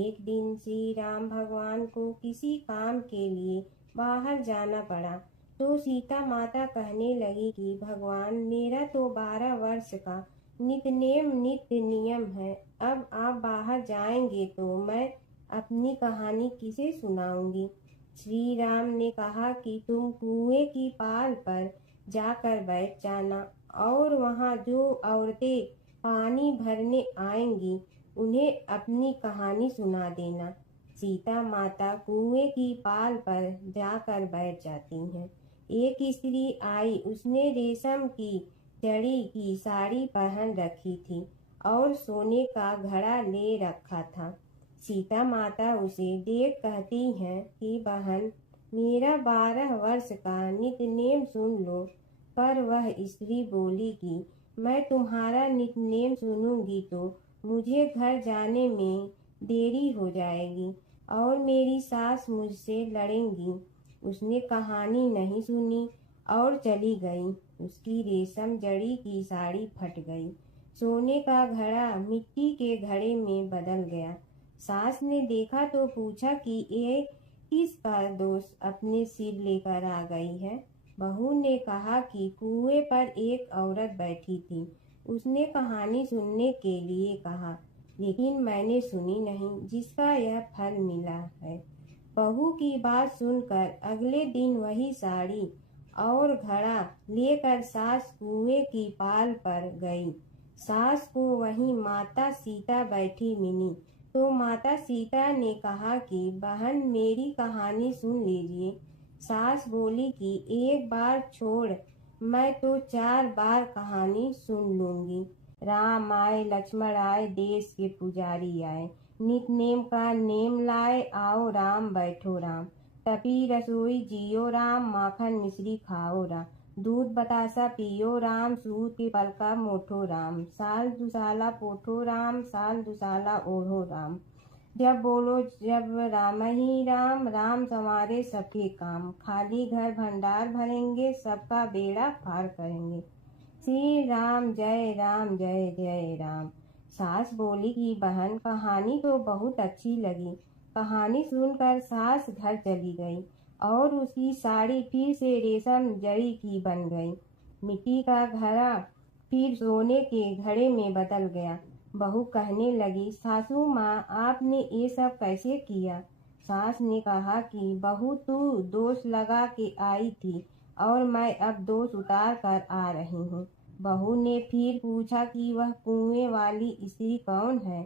एक दिन श्री राम भगवान को किसी काम के लिए बाहर जाना पड़ा, तो सीता माता कहने लगी कि भगवान, मेरा तो 12 वर्ष का नित्य नियम है, अब आप बाहर जाएंगे तो मैं अपनी कहानी किसे सुनाऊंगी। श्री राम ने कहा कि तुम कुएं की पाल पर जाकर बैठ जाना और वहां जो औरतें पानी भरने आएंगी उन्हें अपनी कहानी सुना देना। सीता माता कुएं की पाल पर जाकर बैठ जाती हैं। एक स्त्री आई, उसने रेशम की जड़ी की साड़ी पहन रखी थी और सोने का घड़ा ले रखा था। सीता माता उसे देख कहती हैं कि बहन, मेरा 12 वर्ष का नित्य सुन लो। पर वह स्त्री बोली कि मैं तुम्हारा नित्य सुनूंगी तो मुझे घर जाने में देरी हो जाएगी और मेरी सास मुझसे लड़ेंगी। उसने कहानी नहीं सुनी और चली गई। उसकी रेशम जड़ी की साड़ी फट गई, सोने का घड़ा मिट्टी के घड़े में बदल गया। सास ने देखा तो पूछा कि ये किसका दोष अपने सिर लेकर आ गई है। बहू ने कहा कि कुएं पर एक औरत बैठी थी, उसने कहानी सुनने के लिए कहा। लेकिन मैंने सुनी नहीं जिसका यह फल मिला है। बहू की बात सुनकर अगले दिन वही साड़ी और घड़ा लेकर सास कुएं की पाल पर गई। सास को वहीं माता सीता बैठी मिली तो माता सीता ने कहा कि बहन मेरी कहानी सुन लीजिए। सास बोली कि एक बार छोड़, मैं तो 4 बार कहानी सुन लूंगी। राम आए लक्ष्मण आए देश के पुजारी आए, नित नेम का नेम लाए आओ राम बैठो राम। तपी रसोई जियो राम, माखन मिश्री खाओ राम। दूध बतासा पियो राम, सूत के पलका मोठो राम। साल दुसाला पोठो राम, साल दुसाला ओढ़ो राम। जब बोलो जब राम ही राम, राम संवारे सबके काम। खाली घर भंडार भरेंगे, सबका बेड़ा पार करेंगे। श्री राम जय राम जय जय राम। सास बोली कि बहन कहानी तो बहुत अच्छी लगी। कहानी सुनकर सास घर चली गई और उसकी साड़ी फिर से रेशम जड़ी की बन गई। मिट्टी का घड़ा फिर सोने के घड़े में बदल गया। बहू कहने लगी, सासू माँ आपने ये सब कैसे किया? सास ने कहा कि बहू तू दोष लगा के आई थी और मैं अब दोष उतार कर आ रही हूँ। बहू ने फिर पूछा कि वह कुएं वाली स्त्री कौन है?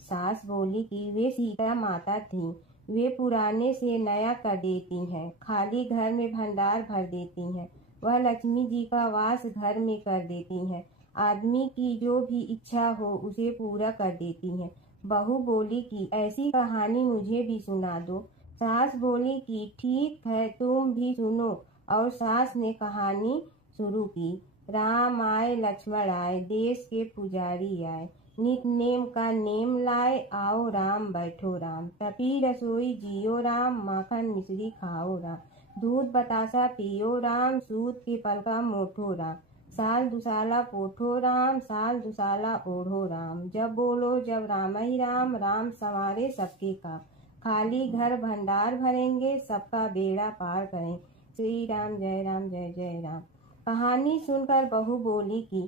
सास बोली कि वे सीता माता थी। वे पुराने से नया कर देती हैं, खाली घर में भंडार भर देती हैं। वह लक्ष्मी जी का वास घर में कर देती हैं। आदमी की जो भी इच्छा हो उसे पूरा कर देती हैं। बहू बोली कि ऐसी कहानी मुझे भी सुना दो। सास बोली कि ठीक है तुम भी सुनो, और सास ने कहानी शुरू की। राम आए लक्ष्मण आए देश के पुजारी आए, नित नेम का नेम लाए आओ राम बैठो राम। तपी रसोई जियो राम, माखन मिश्री खाओ राम। दूध बतासा पियो राम, सूत के पलका मोठो राम। साल दुसाला पोठो राम, साल दुसाला ओढ़ो राम। जब बोलो जब राम ही राम, राम संवारे सबके काम। खाली घर भंडार भरेंगे, सबका बेड़ा पार करें। श्री राम जय जय राम। कहानी सुनकर बहू बोली कि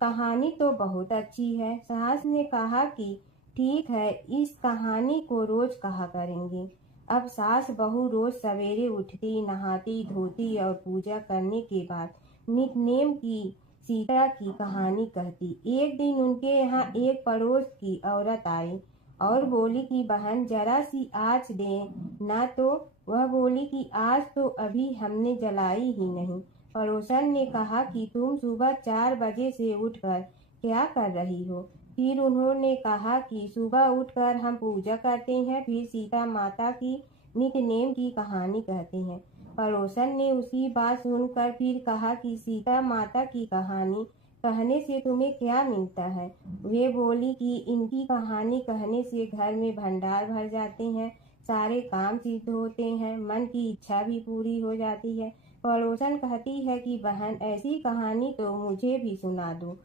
कहानी तो बहुत अच्छी है। सास ने कहा कि ठीक है, इस कहानी को रोज कहा करेंगे। अब सास बहू रोज सवेरे उठती, नहाती धोती और पूजा करने के बाद नित नेम की सीता की कहानी कहती। एक दिन उनके यहाँ एक पड़ोस की औरत आई और बोली कि बहन जरा सी आँच दे ना। तो वह बोली कि आज तो अभी हमने जलाई ही नहीं। पड़ोसन ने कहा कि तुम सुबह 4 बजे से उठकर क्या कर रही हो? फिर उन्होंने कहा कि सुबह उठकर हम पूजा करते हैं, फिर सीता माता की नित नेम की कहानी कहते हैं। पड़ोसन ने उसकी बात सुनकर फिर कहा कि सीता माता की कहानी कहने से तुम्हें क्या मिलता है? वे बोली कि इनकी कहानी कहने से घर में भंडार भर जाते हैं, सारे काम सिद्ध होते हैं, मन की इच्छा भी पूरी हो जाती है। पड़ोसन कहती है कि बहन ऐसी कहानी तो मुझे भी सुना दो।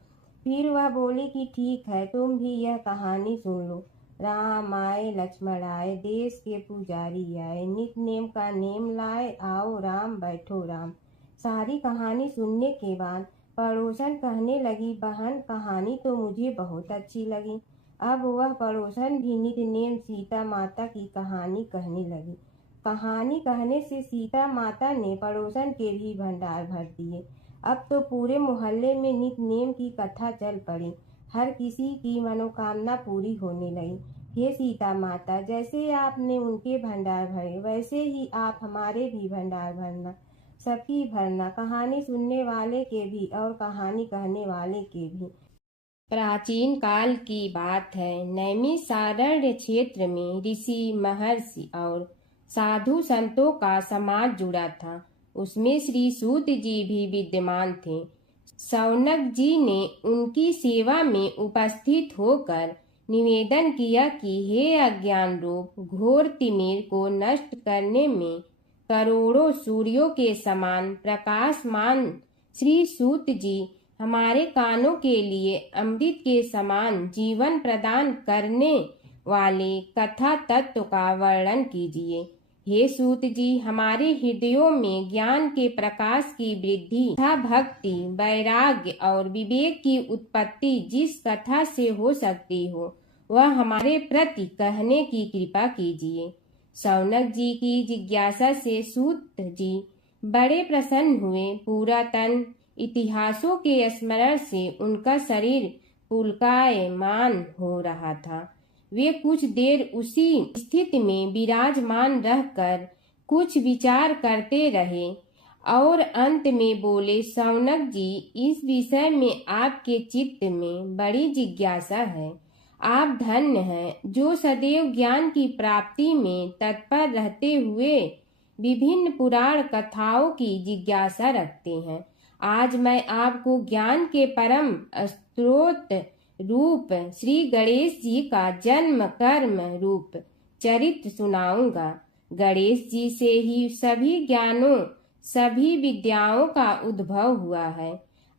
फिर वह बोली कि ठीक है तुम भी यह कहानी सुन लो। राम आए लक्ष्मण आए देश के पुजारी आए, नित नेम का नेम लाए आओ राम बैठो राम। सारी कहानी सुनने के बाद पड़ोसन कहने लगी, बहन कहानी तो मुझे बहुत अच्छी लगी। अब वह पड़ोसन भी नित नेम सीता माता की कहानी कहने लगी। कहानी कहने से सीता माता ने पड़ोसन के भी भंडार भर दिए। अब तो पूरे मोहल्ले में नित नेम की कथा चल पड़ी। हर किसी की मनोकामना पूरी होने लगी। हे सीता माता, जैसे आपने उनके भंडार भरे वैसे ही आप हमारे भी भंडार भरना, सबकी भरना, कहानी सुनने वाले के भी और कहानी कहने वाले के भी। प्राचीन काल की बात है। नैमिषारण्य क्षेत्र में ऋषि महर्षि और साधु संतों का समाज जुड़ा था। उसमें श्री सूत जी भी विद्यमान थे। शौनक जी ने उनकी सेवा में उपस्थित होकर निवेदन किया कि हे अज्ञान रूप घोर तिमिर को नष्ट करने में करोड़ों सूर्यों के समान प्रकाशमान श्री सूत जी हमारे कानों के लिए अमृत के समान जीवन प्रदान करने वाले कथा तत्व का वर्णन कीजिए। हे सूत जी, हमारे हृदयों में ज्ञान के प्रकाश की वृद्धि तथा भक्ति, वैराग्य और विवेक की उत्पत्ति जिस कथा से हो सकती हो वह हमारे प्रति कहने की कृपा कीजिए। शौनक जी की जिज्ञासा से सूत जी बड़े प्रसन्न हुए। पुरातन इतिहासों के स्मरण से उनका शरीर पुलकायमान हो रहा था। वे कुछ देर उसी स्थिति में विराजमान रहकर कुछ विचार करते रहे और अंत में बोले, शौनक जी, इस विषय में आपके चित्त में बड़ी जिज्ञासा है। आप धन्य हैं जो सदैव ज्ञान की प्राप्ति में तत्पर रहते हुए विभिन्न पुराण कथाओं की जिज्ञासा रखते हैं। आज मैं आपको ज्ञान के परम स्रोत रूप श्री गणेश जी का जन्म कर्म रूप चरित्र सुनाऊंगा। गणेश जी से ही सभी ज्ञानों सभी विद्याओं का उद्भव हुआ है।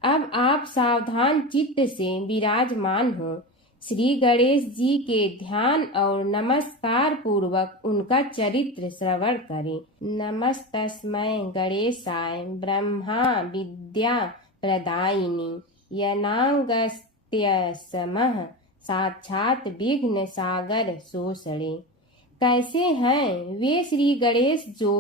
अब आप सावधान चित्त से विराजमान हो। श्री गणेश जी के ध्यान और नमस्कार पूर्वक उनका चरित्र श्रवण करें। नमस्तस्मै गणेशाय ब्रह्मा विद्या प्रदायिनी यनागस्त्यसमः साक्षात विघ्न सागर सोसड़े। कैसे हैं वे श्री गणेश जो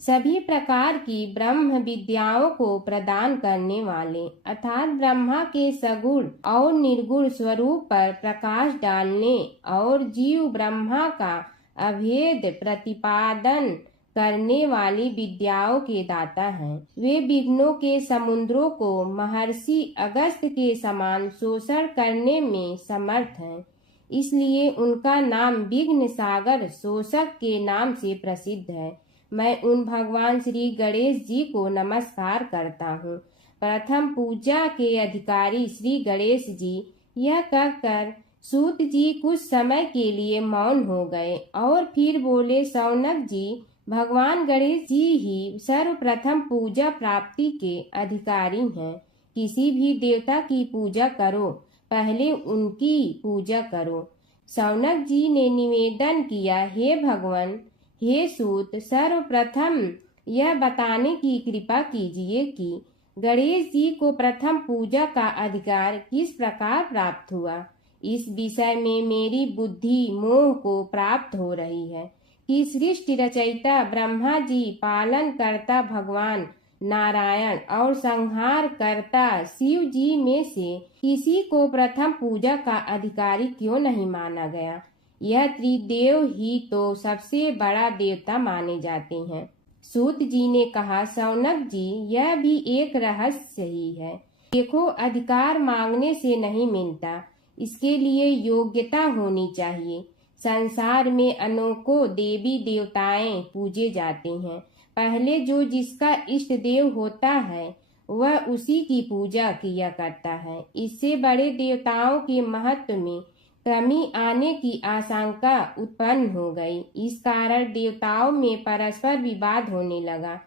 सभी प्रकार की ब्रह्म विद्याओं को प्रदान करने वाले अर्थात ब्रह्मा के सगुण और निर्गुण स्वरूप पर प्रकाश डालने और जीव ब्रह्मा का अभेद प्रतिपादन करने वाली विद्याओं के दाता हैं। वे विघ्नों के समुद्रों को महर्षि अगस्त के समान शोषण करने में समर्थ हैं। इसलिए उनका नाम विघ्न सागर शोषक के नाम से प्रसिद्ध है। मैं उन भगवान श्री गणेश जी को नमस्कार करता हूँ। प्रथम पूजा के अधिकारी श्री गणेश जी, यह कहकर सूत जी कुछ समय के लिए मौन हो गए और फिर बोले, शौनक जी, भगवान गणेश जी ही सर्वप्रथम पूजा प्राप्ति के अधिकारी हैं। किसी भी देवता की पूजा करो, पहले उनकी पूजा करो। शौनक जी ने निवेदन किया, हे भगवान, हे सूत, सर्वप्रथम यह बताने की कृपा कीजिए कि गणेश जी को प्रथम पूजा का अधिकार किस प्रकार प्राप्त हुआ। इस विषय में मेरी बुद्धि मोह को प्राप्त हो रही है कि सृष्टि रचयिता ब्रह्मा जी, पालन करता भगवान नारायण और संहार करता शिव जी में से किसी को प्रथम पूजा का अधिकारी क्यों नहीं माना गया। यह त्रिदेव ही तो सबसे बड़ा देवता माने जाते हैं। सूत जी ने कहा, शौनक जी, यह भी एक रहस्य ही है। देखो, अधिकार मांगने से नहीं मिलता, इसके लिए योग्यता होनी चाहिए। संसार में अनेकों देवी देवताएं पूजे जाते हैं। पहले जो जिसका इष्ट देव होता है वह उसी की पूजा किया करता है। इससे बड़े देवताओं के महत्व में कमी आने की आशंका उत्पन्न हो गई। इस कारण देवताओं में परस्पर विवाद होने लगा।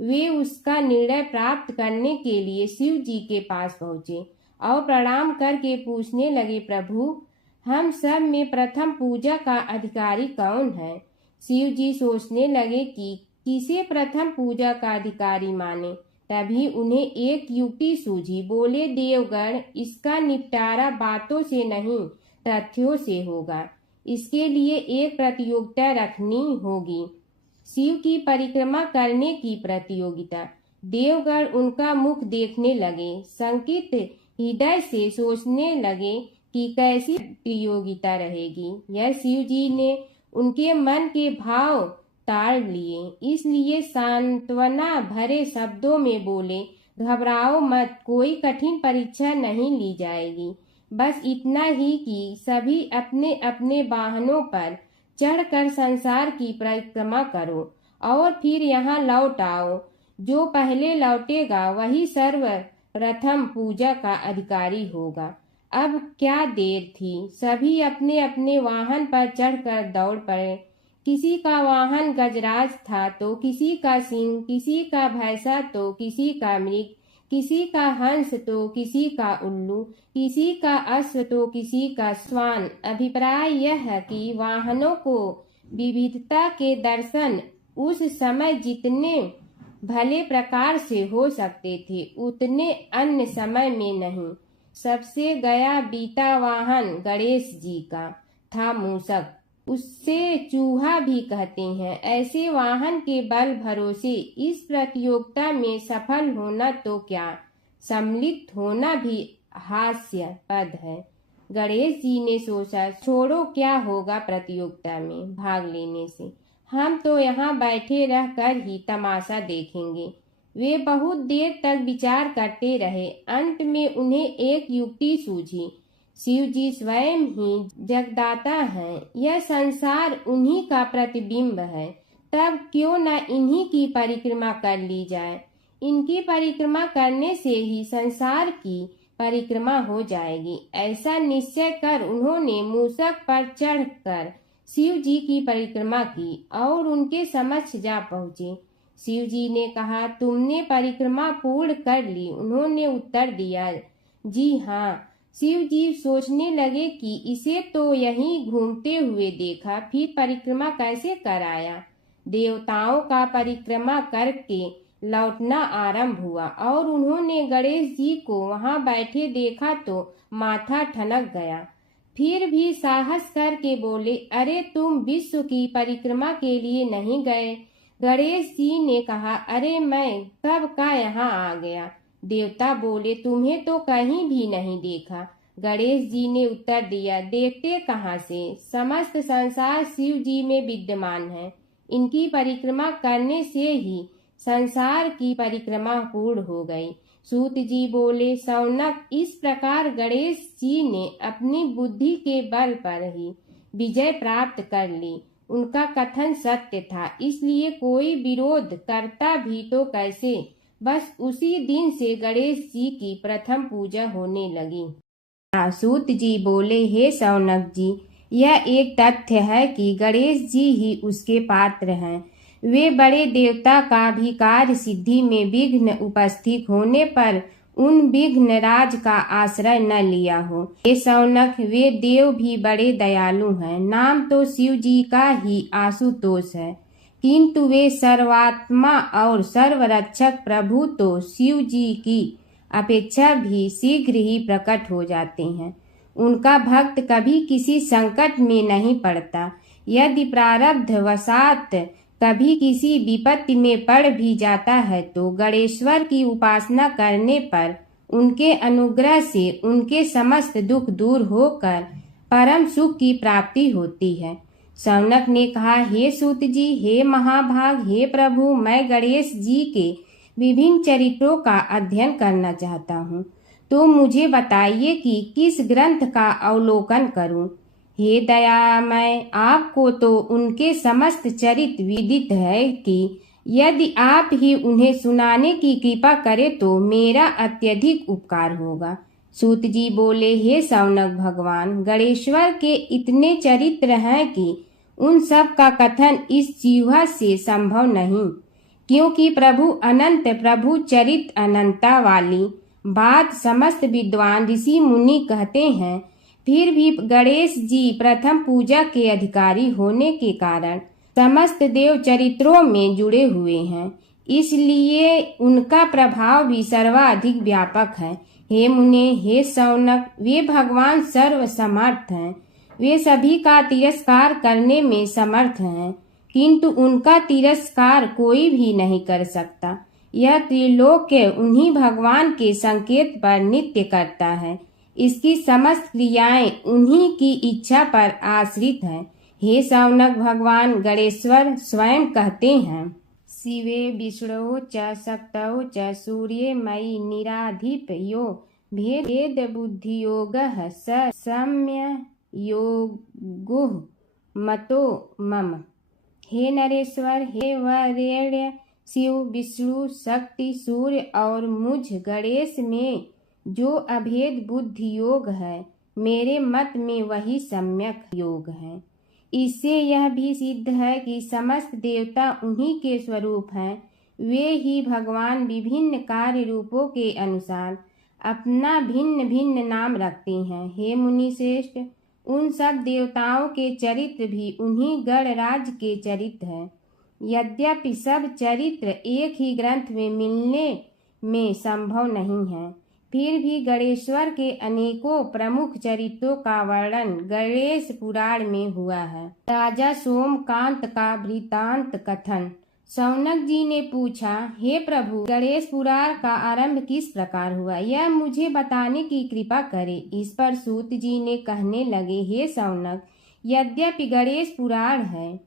वे उसका निर्णय प्राप्त करने के लिए शिव जी के पास पहुँचे और प्रणाम करके पूछने लगे, प्रभु, हम सब में प्रथम पूजा का अधिकारी कौन है। शिव जी सोचने लगे कि किसे प्रथम पूजा का अधिकारी माने। तभी उन्हें एक युक्ति सूझी। बोले, देवगण, इसका निपटारा बातों से नहीं तथ्यों से होगा। इसके लिए एक प्रतियोगिता रखनी होगी, शिव की परिक्रमा करने की प्रतियोगिता। देवगण उनका मुख देखने लगे, शंकित हृदय से सोचने लगे कि कैसी प्रतियोगिता रहेगी। यह शिव जी ने उनके मन के भाव ताड़ लिए, इसलिए सांत्वना भरे शब्दों में बोले, घबराओ मत, कोई कठिन परीक्षा नहीं ली जाएगी। बस इतना ही कि सभी अपने अपने वाहनों पर चढ़कर संसार की परिक्रमा करो और फिर यहाँ लौट आओ। जो पहले लौटेगा वही सर्वप्रथम पूजा का अधिकारी होगा। अब क्या देर थी, सभी अपने अपने वाहन पर चढ़कर दौड़ पड़े। किसी का वाहन गजराज था तो किसी का सिंह, किसी का भैंसा तो किसी का मृग, किसी का हंस तो किसी का उल्लू, किसी का अश्व तो किसी का श्वान। अभिप्राय यह है कि वाहनों को विविधता के दर्शन उस समय जितने भले प्रकार से हो सकते थे उतने अन्य समय में नहीं। सबसे गया बीता वाहन गणेश जी का। था मूषक, उससे चूहा भी कहते हैं। ऐसे वाहन के बल भरोसे इस प्रतियोगिता में सफल होना तो क्या, सम्मिलित होना भी हास्यास्पद है। गणेश जी ने सोचा, छोड़ो, क्या होगा प्रतियोगिता में भाग लेने से, हम तो यहाँ बैठे रह कर ही तमाशा देखेंगे। वे बहुत देर तक विचार करते रहे। अंत में उन्हें एक युक्ति सूझी। शिव जी स्वयं ही जगदाता हैं, यह संसार उन्हीं का प्रतिबिंब है, तब क्यों न इन्हीं की परिक्रमा कर ली जाए। इनकी परिक्रमा करने से ही संसार की परिक्रमा हो जाएगी। ऐसा निश्चय कर उन्होंने मूषक पर चढ़कर शिव जी की परिक्रमा की और उनके समक्ष जा पहुँचे। शिव जी ने कहा, तुमने परिक्रमा पूर्ण कर ली? उन्होंने उत्तर दिया, जी हाँ। शिव जी सोचने लगे कि इसे तो यहीं घूमते हुए देखा, फिर परिक्रमा कैसे कराया। देवताओं का परिक्रमा करके लौटना आरंभ हुआ और उन्होंने गणेश जी को वहां बैठे देखा तो माथा ठनक गया। फिर भी साहस करके बोले, अरे तुम विश्व की परिक्रमा के लिए नहीं गए? गणेश जी ने कहा, अरे मैं कब का यहाँ आ गया। देवता बोले, तुम्हें तो कहीं भी नहीं देखा। गणेश जी ने उत्तर दिया, देखते कहाँ से, समस्त संसार शिव जी में विद्यमान है। इनकी परिक्रमा करने से ही संसार की परिक्रमा पूर्ण हो गई। सूत जी बोले, शौनक, इस प्रकार गणेश जी ने अपनी बुद्धि के बल पर ही विजय प्राप्त कर ली। उनका कथन सत्य था, इसलिए कोई विरोध करता भी तो कैसे। बस उसी दिन से गणेश जी की प्रथम पूजा होने लगी। सूत जी बोले, हे शौनक जी, यह एक तथ्य है कि गणेश जी ही उसके पात्र हैं। वे बड़े देवता का भी कार्य सिद्धि में विघ्न उपस्थित होने पर उन विघ्न राज का आश्रय न लिया हो। हे शौनक, वे देव भी बड़े दयालु हैं। नाम तो शिव जी का ही आशुतोष है, किंतु वे सर्वात्मा और सर्वरक्षक प्रभु तो शिव जी की अपेक्षा भी शीघ्र ही प्रकट हो जाते हैं। उनका भक्त कभी किसी संकट में नहीं पड़ता। यदि प्रारब्ध वशात कभी किसी विपत्ति में पड़ भी जाता है तो गणेश्वर की उपासना करने पर उनके अनुग्रह से उनके समस्त दुख दूर होकर परम सुख की प्राप्ति होती है। शौनक ने कहा, हे सूत जी, हे महाभाग, हे प्रभु, मैं गणेश जी के विभिन्न चरित्रों का अध्ययन करना चाहता हूँ, तो मुझे बताइए कि किस ग्रंथ का अवलोकन करूँ। हे दयामय, आपको तो उनके समस्त चरित्र विदित है कि यदि आप ही उन्हें सुनाने की कृपा करें तो मेरा अत्यधिक उपकार होगा। सूत जी बोले, हे शौनक भगवान, गणेश्वर के इतने चरित्र हैं कि उन सब का कथन इस जीवा से संभव नहीं, क्योंकि प्रभु अनंत, प्रभु चरित्र अनंता वाली बात समस्त विद्वान ऋषि मुनि कहते हैं। फिर भी गणेश जी प्रथम पूजा के अधिकारी होने के कारण समस्त देव चरित्रों में जुड़े हुए हैं, इसलिए उनका प्रभाव भी सर्वाधिक व्यापक है। हे मुने, हे शौनक, वे भगवान सर्व समर्थ हैं। वे सभी का तिरस्कार करने में समर्थ हैं, किंतु उनका तिरस्कार कोई भी नहीं कर सकता। यह त्रिलोक्य उन्हीं भगवान के संकेत पर नित्य करता है। इसकी समस्त क्रियाएं उन्हीं की इच्छा पर आश्रित हैं। हे शौनक भगवान गणेश्वर स्वयं कहते हैं, शिवे विष्णु च शक्तौ च सूर्ये मयि निराधिप यो भेद बुद्धि योग स सम्य योगो मतो मम। हे नरेश्वर, हे वरेण्य, शिव, विष्णु, शक्ति, सूर्य और मुझ गणेश में जो अभेद बुद्धि योग है, मेरे मत में वही सम्यक योग है। इससे यह भी सिद्ध है कि समस्त देवता उन्हीं के स्वरूप हैं। वे ही भगवान विभिन्न कार्य रूपों के अनुसार अपना भिन्न भिन्न नाम रखते हैं। हे मुनि श्रेष्ठ, उन सब देवताओं के चरित्र भी उन्हीं गणराज के चरित्र हैं। यद्यपि सब चरित्र एक ही ग्रंथ में मिलने में संभव नहीं है, फिर भी गणेश्वर के अनेकों प्रमुख चरित्रों का वर्णन गणेश पुराण में हुआ है। राजा सोमकांत का वृत्तांत कथन। शौनक जी ने पूछा, हे प्रभु, गणेश पुराण का आरंभ किस प्रकार हुआ, यह मुझे बताने की कृपा करे। इस पर सूत जी ने कहने लगे, हे शौनक, यद्यपि गणेश पुराण है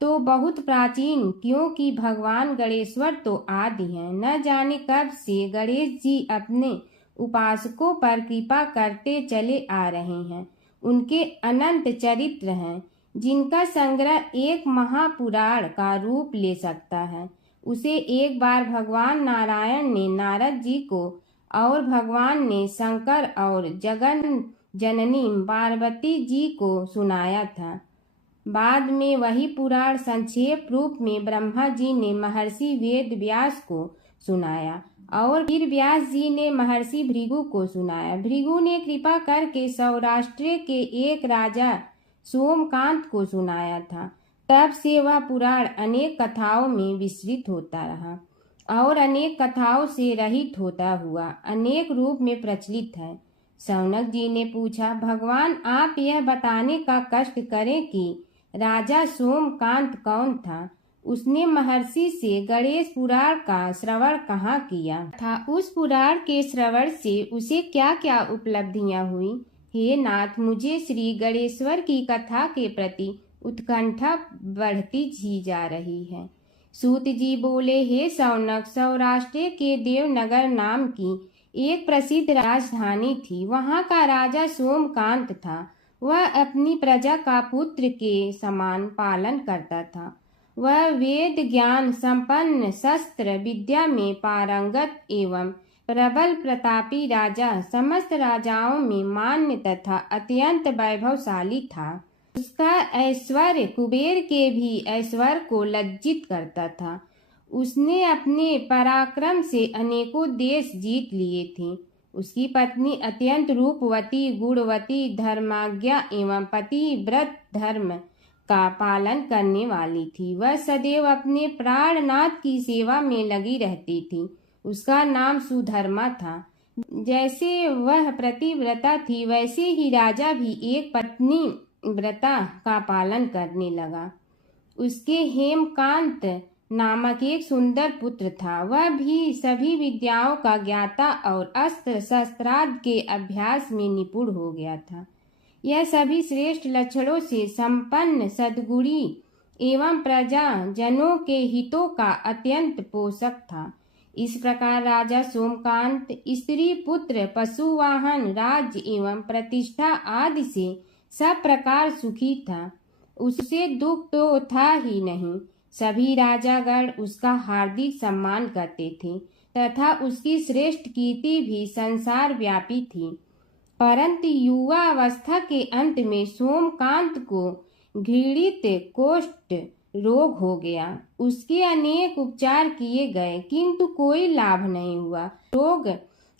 तो बहुत प्राचीन, क्योंकि भगवान गणेश्वर तो आदि हैं। न जाने कब से गणेश जी अपने उपासकों पर कृपा करते चले आ रहे हैं। उनके अनंत चरित्र हैं, जिनका संग्रह एक महापुराण का रूप ले सकता है। उसे एक बार भगवान नारायण ने नारद जी को और भगवान ने शंकर और जगन जननी पार्वती जी को सुनाया था। बाद में वही पुराण संक्षेप रूप में ब्रह्मा जी ने महर्षि वेद व्यास को सुनाया और फिर व्यास जी ने महर्षि भृगु को सुनाया। भृगु ने कृपा करके सौराष्ट्र के एक राजा सोमकांत को सुनाया था। तब से वह पुराण अनेक कथाओं में विस्तृत होता रहा और अनेक कथाओं से रहित होता हुआ अनेक रूप में प्रचलित है। शौनक जी ने पूछा, भगवान, आप यह बताने का कष्ट करें कि राजा सोमकांत कौन था। उसने महर्षि से गणेश पुराण का श्रवण कहाँ किया था, उस पुराण के श्रवण से उसे क्या क्या उपलब्धियां हुई। हे नाथ, मुझे श्री गणेश्वर की कथा के प्रति उत्कंठा बढ़ती ही जा रही है। सूत जी बोले, हे शौनक, सौराष्ट्र के देवनगर नाम की एक प्रसिद्ध राजधानी थी। वहाँ का राजा सोमकांत था। वह अपनी प्रजा का पुत्र के समान पालन करता था। वह वेद ज्ञान संपन्न, शस्त्र विद्या में पारंगत एवं प्रबल प्रतापी राजा, समस्त राजाओं में मान्य तथा अत्यंत वैभवशाली था। उसका ऐश्वर्य कुबेर के भी ऐश्वर्य को लज्जित करता था। उसने अपने पराक्रम से अनेकों देश जीत लिए थे। उसकी पत्नी अत्यंत रूपवती, गुणवती, धर्माज्ञा एवं पतिव्रत धर्म का पालन करने वाली थी। वह सदैव अपने प्राणनाथ की सेवा में लगी रहती थी। उसका नाम सुधर्मा था। जैसे वह प्रतिव्रता थी, वैसे ही राजा भी एक पत्नी व्रता का पालन करने लगा। उसके हेमकांत नामक एक सुंदर पुत्र था। वह भी सभी विद्याओं का ज्ञाता और अस्त्र शस्त्रादि के अभ्यास में निपुण हो गया था। यह सभी श्रेष्ठ लक्षणों से संपन्न, सद्गुणी एवं प्रजा जनों के हितों का अत्यंत पोषक था। इस प्रकार राजा सोमकांत स्त्री, पुत्र, पशु, वाहन, राज्य एवं प्रतिष्ठा आदि से सब प्रकार सुखी था। उसे दुख तो था ही नहीं। सभी राजागण उसका हार्दिक सम्मान करते थे तथा उसकी श्रेष्ठ कीर्ति भी संसार व्यापी थी। परंतु युवावस्था के अंत में सोमकांत को घृणित कोष्ठ रोग हो गया। उसके अनेक उपचार किए गए, किंतु कोई लाभ नहीं हुआ। रोग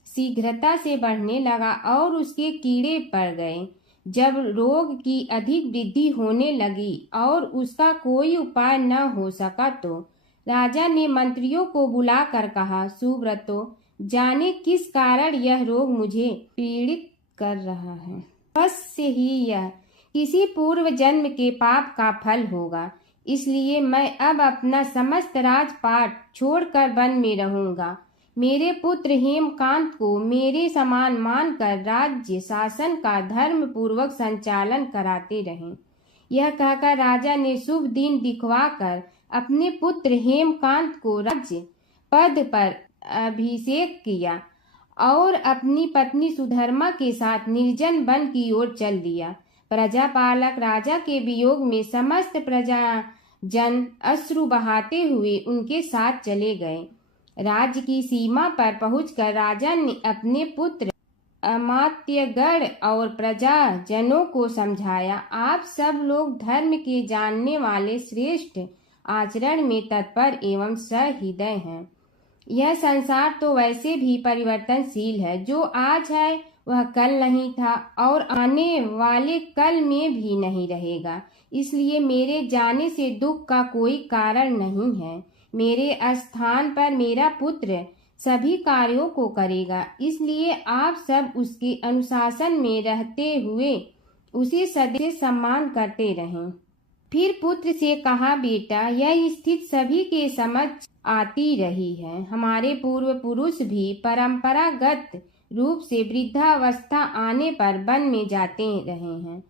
शीघ्रता से बढ़ने लगा और उसके कीड़े पड़ गए। जब रोग की अधिक वृद्धि होने लगी और उसका कोई उपाय न हो सका, तो राजा ने मंत्रियों को बुलाकर कहा, सुव्रतो, जाने किस कारण यह रोग मुझे पीड़ित कर रहा है। अवश्य ही यह किसी पूर्व जन्म के पाप का फल होगा। इसलिए मैं अब अपना समस्त राजपाट छोड़कर वन में रहूंगा। मेरे पुत्र हेमकांत को मेरे समान मानकर राज्य शासन का धर्म पूर्वक संचालन कराते रहें। यह कहकर राजा ने शुभ दिन दिखवाकर अपने पुत्र हेमकांत को राज्य पद पर अभिषेक किया और अपनी पत्नी सुधर्मा के साथ निर्जन वन की ओर चल दिया। प्रजापालक राजा के वियोग में समस्त प्रजा जन अश्रु बहाते हुए उनके साथ चले गए। राज्य की सीमा पर पहुंचकर राजा ने अपने पुत्र अमात्यगण और प्रजा जनों को समझाया, आप सब लोग धर्म के जानने वाले, श्रेष्ठ आचरण में तत्पर एवं सहृदय हैं। यह संसार तो वैसे भी परिवर्तनशील है। जो आज है वह कल नहीं था और आने वाले कल में भी नहीं रहेगा। इसलिए मेरे जाने से दुख का कोई कारण नहीं है। मेरे स्थान पर मेरा पुत्र सभी कार्यों को करेगा, इसलिए आप सब उसके अनुशासन में रहते हुए उसे सदैव सम्मान करते रहें। फिर पुत्र से कहा, बेटा, यह स्थिति सभी के समझ आती रही है। हमारे पूर्व पुरुष भी परंपरागत रूप से वृद्धावस्था आने पर वन में जाते रहे हैं।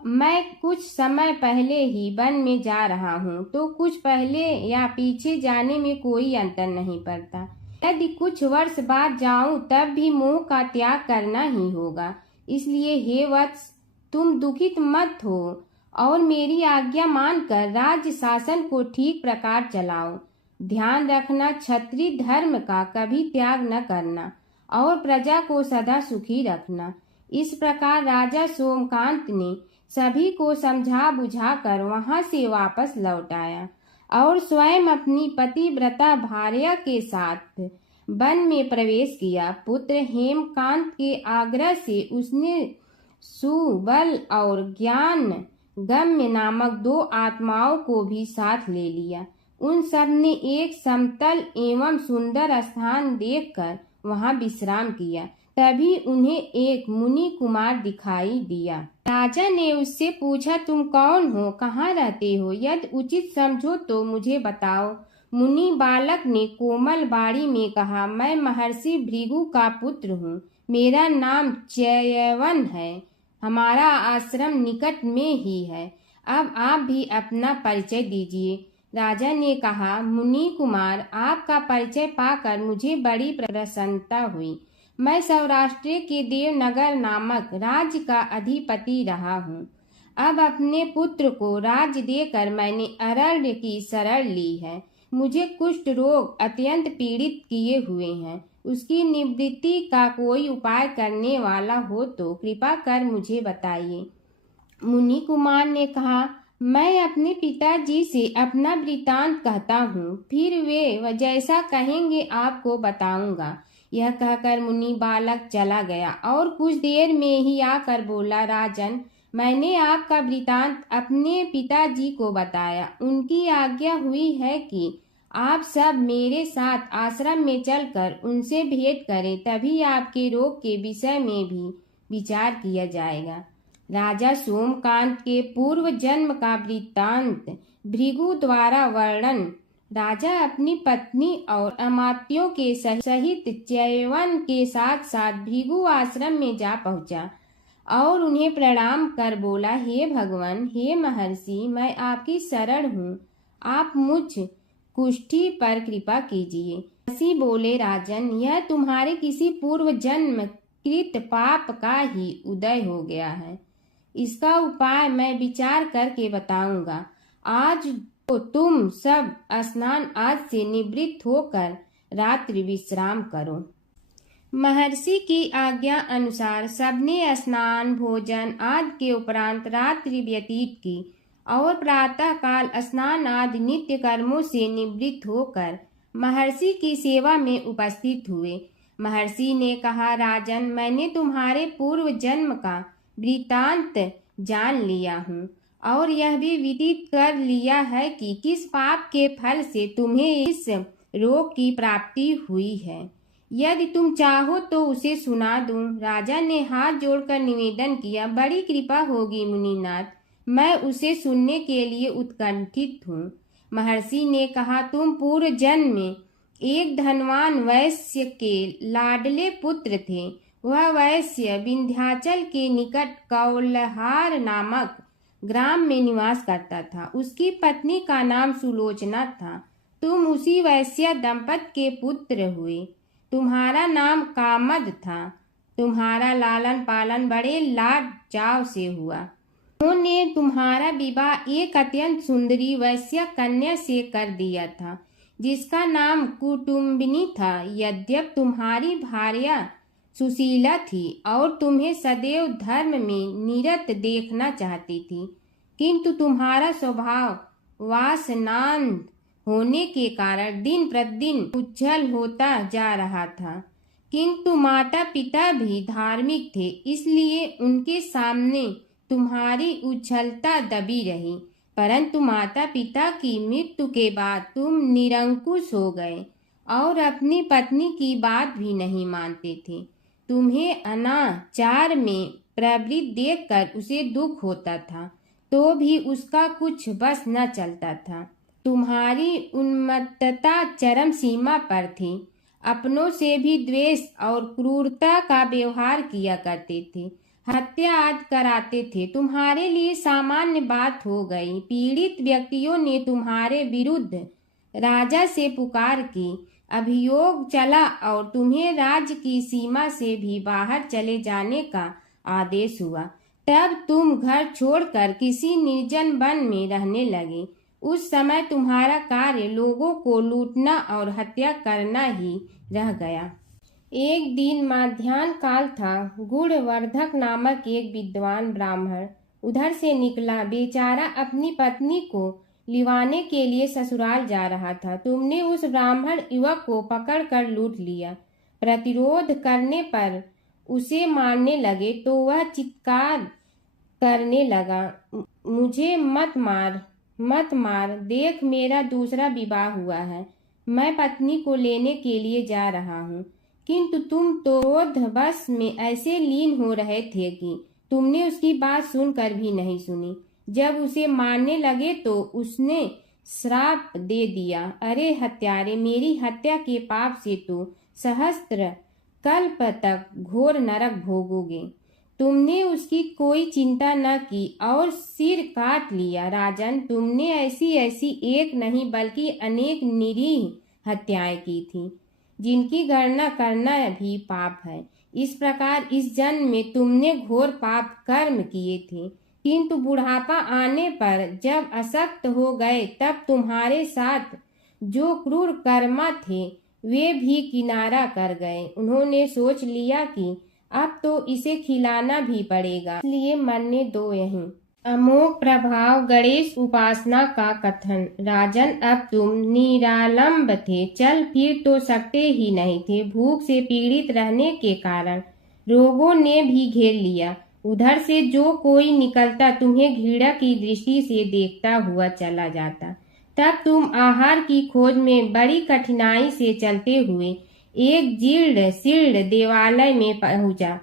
मैं कुछ समय पहले ही वन में जा रहा हूँ, तो कुछ पहले या पीछे जाने में कोई अंतर नहीं पड़ता। यदि कुछ वर्ष बाद जाऊं तब भी मोह का त्याग करना ही होगा। इसलिए हे वत्स, तुम दुखित मत हो और मेरी आज्ञा मानकर राज्य शासन को ठीक प्रकार चलाओ। ध्यान रखना, क्षत्रिय धर्म का कभी त्याग न करना और प्रजा को सदा सुखी रखना। इस प्रकार राजा सोमकांत ने सभी को समझा बुझा कर वहां से वापस लौट आया और स्वयं अपनी पतिव्रता भार्या के साथ वन में प्रवेश किया। पुत्र हेमकांत के आग्रह से उसने सुबल और ज्ञान गम्य नामक 2 आत्माओं को भी साथ ले लिया। उन सब ने एक समतल एवं सुंदर स्थान देखकर वहां विश्राम किया। तभी उन्हें एक मुनि कुमार दिखाई दिया। राजा ने उससे पूछा, तुम कौन हो, कहाँ रहते हो? यदि उचित समझो तो मुझे बताओ। मुनि बालक ने कोमल बाड़ी में कहा, मैं महर्षि भृगु का पुत्र हूँ। मेरा नाम च्यवन है। हमारा आश्रम निकट में ही है। अब आप भी अपना परिचय दीजिए। राजा ने कहा, मुनि कुमार, आपका परिचय पाकर मुझे बड़ी प्रसन्नता हुई। मैं सौराष्ट्र के देवनगर नामक राज्य का अधिपति रहा हूँ। अब अपने पुत्र को राज्य देकर मैंने अरण्य की शरण ली है। मुझे कुष्ठ रोग अत्यंत पीड़ित किए हुए हैं। उसकी निवृत्ति का कोई उपाय करने वाला हो तो कृपा कर मुझे बताइए। मुनि कुमार ने कहा, मैं अपने पिताजी से अपना वृतांत कहता हूँ, फिर वे जैसा कहेंगे आपको बताऊंगा। यह कहकर मुनि बालक चला गया और कुछ देर में ही आकर बोला, राजन, मैंने आपका वृतांत अपने पिताजी को बताया। उनकी आज्ञा हुई है कि आप सब मेरे साथ आश्रम में चलकर उनसे भेंट करें, तभी आपके रोग के विषय में भी विचार किया जाएगा। राजा सोमकांत के पूर्व जन्म का वृत्तांत भृगु द्वारा वर्णन। राजा अपनी पत्नी और अमात्यों के सहित च्यवन के साथ साथ भृगु आश्रम में जा पहुंचा और उन्हें प्रणाम कर बोला, हे भगवान, हे महर्षि, मैं आपकी शरण हूँ। आप मुझ कुष्ठी पर कृपा कीजिए। महर्षि बोले, राजन, यह तुम्हारे किसी पूर्व जन्म कृत पाप का ही उदय हो गया है। इसका उपाय मैं विचार करके बताऊंगा। आज तो तुम सब स्नान आज से निवृत्त होकर रात्रि विश्राम करो। महर्षि की आज्ञा अनुसार सबने स्नान भोजन आदि के उपरांत रात्रि व्यतीत की और प्रातः काल स्नान आदि नित्य कर्मों से निवृत्त होकर महर्षि की सेवा में उपस्थित हुए। महर्षि ने कहा, राजन, मैंने तुम्हारे पूर्व जन्म का वृतांत जान लिया हूँ और यह भी विदित कर लिया है कि किस पाप के फल से तुम्हें इस रोग की प्राप्ति हुई है। यदि तुम चाहो तो उसे सुना दूं। राजा ने हाथ जोड़कर निवेदन किया, बड़ी कृपा होगी मुनिनाथ, मैं उसे सुनने के लिए उत्कंठित हूँ। महर्षि ने कहा, तुम पूर्व जन्म में एक धनवान वैश्य के लाडले पुत्र थे। वह वैश्य विंध्याचल के निकट कौलहार नामक ग्राम में निवास करता था। उसकी पत्नी का नाम सुलोचना था। तुम उसी वैश्य दंपत के पुत्र हुए। तुम्हारा नाम कामद था। तुम्हारा लालन पालन बड़े लाड चाव से हुआ। उन्होंने तुम्हारा विवाह एक अत्यंत सुंदरी वैश्य कन्या से कर दिया था, जिसका नाम कुटुम्बिनी था। यद्यप तुम्हारी भार्या सुशीला थी और तुम्हें सदैव धर्म में निरत देखना चाहती थी, किंतु तुम्हारा स्वभाव वासनांध होने के कारण दिन प्रतिदिन उज्जवल होता जा रहा था। किंतु माता पिता भी धार्मिक थे, इसलिए उनके सामने तुम्हारी उज्ज्वलता दबी रही। परंतु माता पिता की मृत्यु के बाद तुम निरंकुश हो गए और अपनी पत्नी की बात भी नहीं मानते थे। तुम्हें अनाचार में प्रवृत्त देखकर उसे दुख होता था, तो भी उसका कुछ बस न चलता था। तुम्हारी उन्मत्तता चरम सीमा पर थी। अपनों से भी द्वेष और क्रूरता का व्यवहार किया करते थे, हत्या आदि कराते थे। तुम्हारे लिए सामान्य बात हो गई। पीड़ित व्यक्तियों ने तुम्हारे विरुद्ध राजा से पुकार की, अभियोग चला और तुम्हें राज्य की सीमा से भी बाहर चले जाने का आदेश हुआ। तब तुम घर छोड़कर किसी निर्जन वन में रहने लगे। उस समय तुम्हारा कार्य लोगों को लूटना और हत्या करना ही रह गया। एक दिन मध्याह्न काल था। गुणवर्धक नामक एक विद्वान ब्राह्मण उधर से निकला। बेचारा अपनी पत्नी को लिवाने के लिए ससुराल जा रहा था। तुमने उस ब्राह्मण युवक को पकड़कर लूट लिया। प्रतिरोध करने पर उसे मारने लगे तो वह चित्कार करने लगा, मुझे मत मार, मत मार, देख मेरा दूसरा विवाह हुआ है, मैं पत्नी को लेने के लिए जा रहा हूँ। किंतु तुम तो क्रोधवश में ऐसे लीन हो रहे थे कि तुमने उसकी बात सुनकर भी नहीं सुनी। जब उसे मारने लगे तो उसने श्राप दे दिया, अरे हत्यारे, मेरी हत्या के पाप से तो सहस्त्र कल्प तक घोर नरक भोगोगे। तुमने उसकी कोई चिंता न की और सिर काट लिया। राजन, तुमने ऐसी एक नहीं बल्कि अनेक निरीह हत्याएं की थी, जिनकी गणना करना भी पाप है। इस प्रकार इस जन्म में तुमने घोर पाप कर्म किए थे, किंतु बुढ़ापा आने पर जब अशक्त हो गए तब तुम्हारे साथ जो क्रूर कर्मा थे वे भी किनारा कर गए। उन्होंने सोच लिया कि अब तो इसे खिलाना भी पड़ेगा, इसलिए मरने दो यहीं। अमोघ प्रभाव गणेश उपासना का कथन। राजन, अब तुम निरालंब थे, चल फिर तो सकते ही नहीं थे। भूख से पीड़ित रहने के कारण रोगों ने भी घेर लिया। उधर से जो कोई निकलता तुम्हें घृणा की दृष्टि से देखता हुआ चला जाता। तब तुम आहार की खोज में बड़ी कठिनाई से चलते हुए एक जीर्ण शीर्ण देवालय में पहुंचा।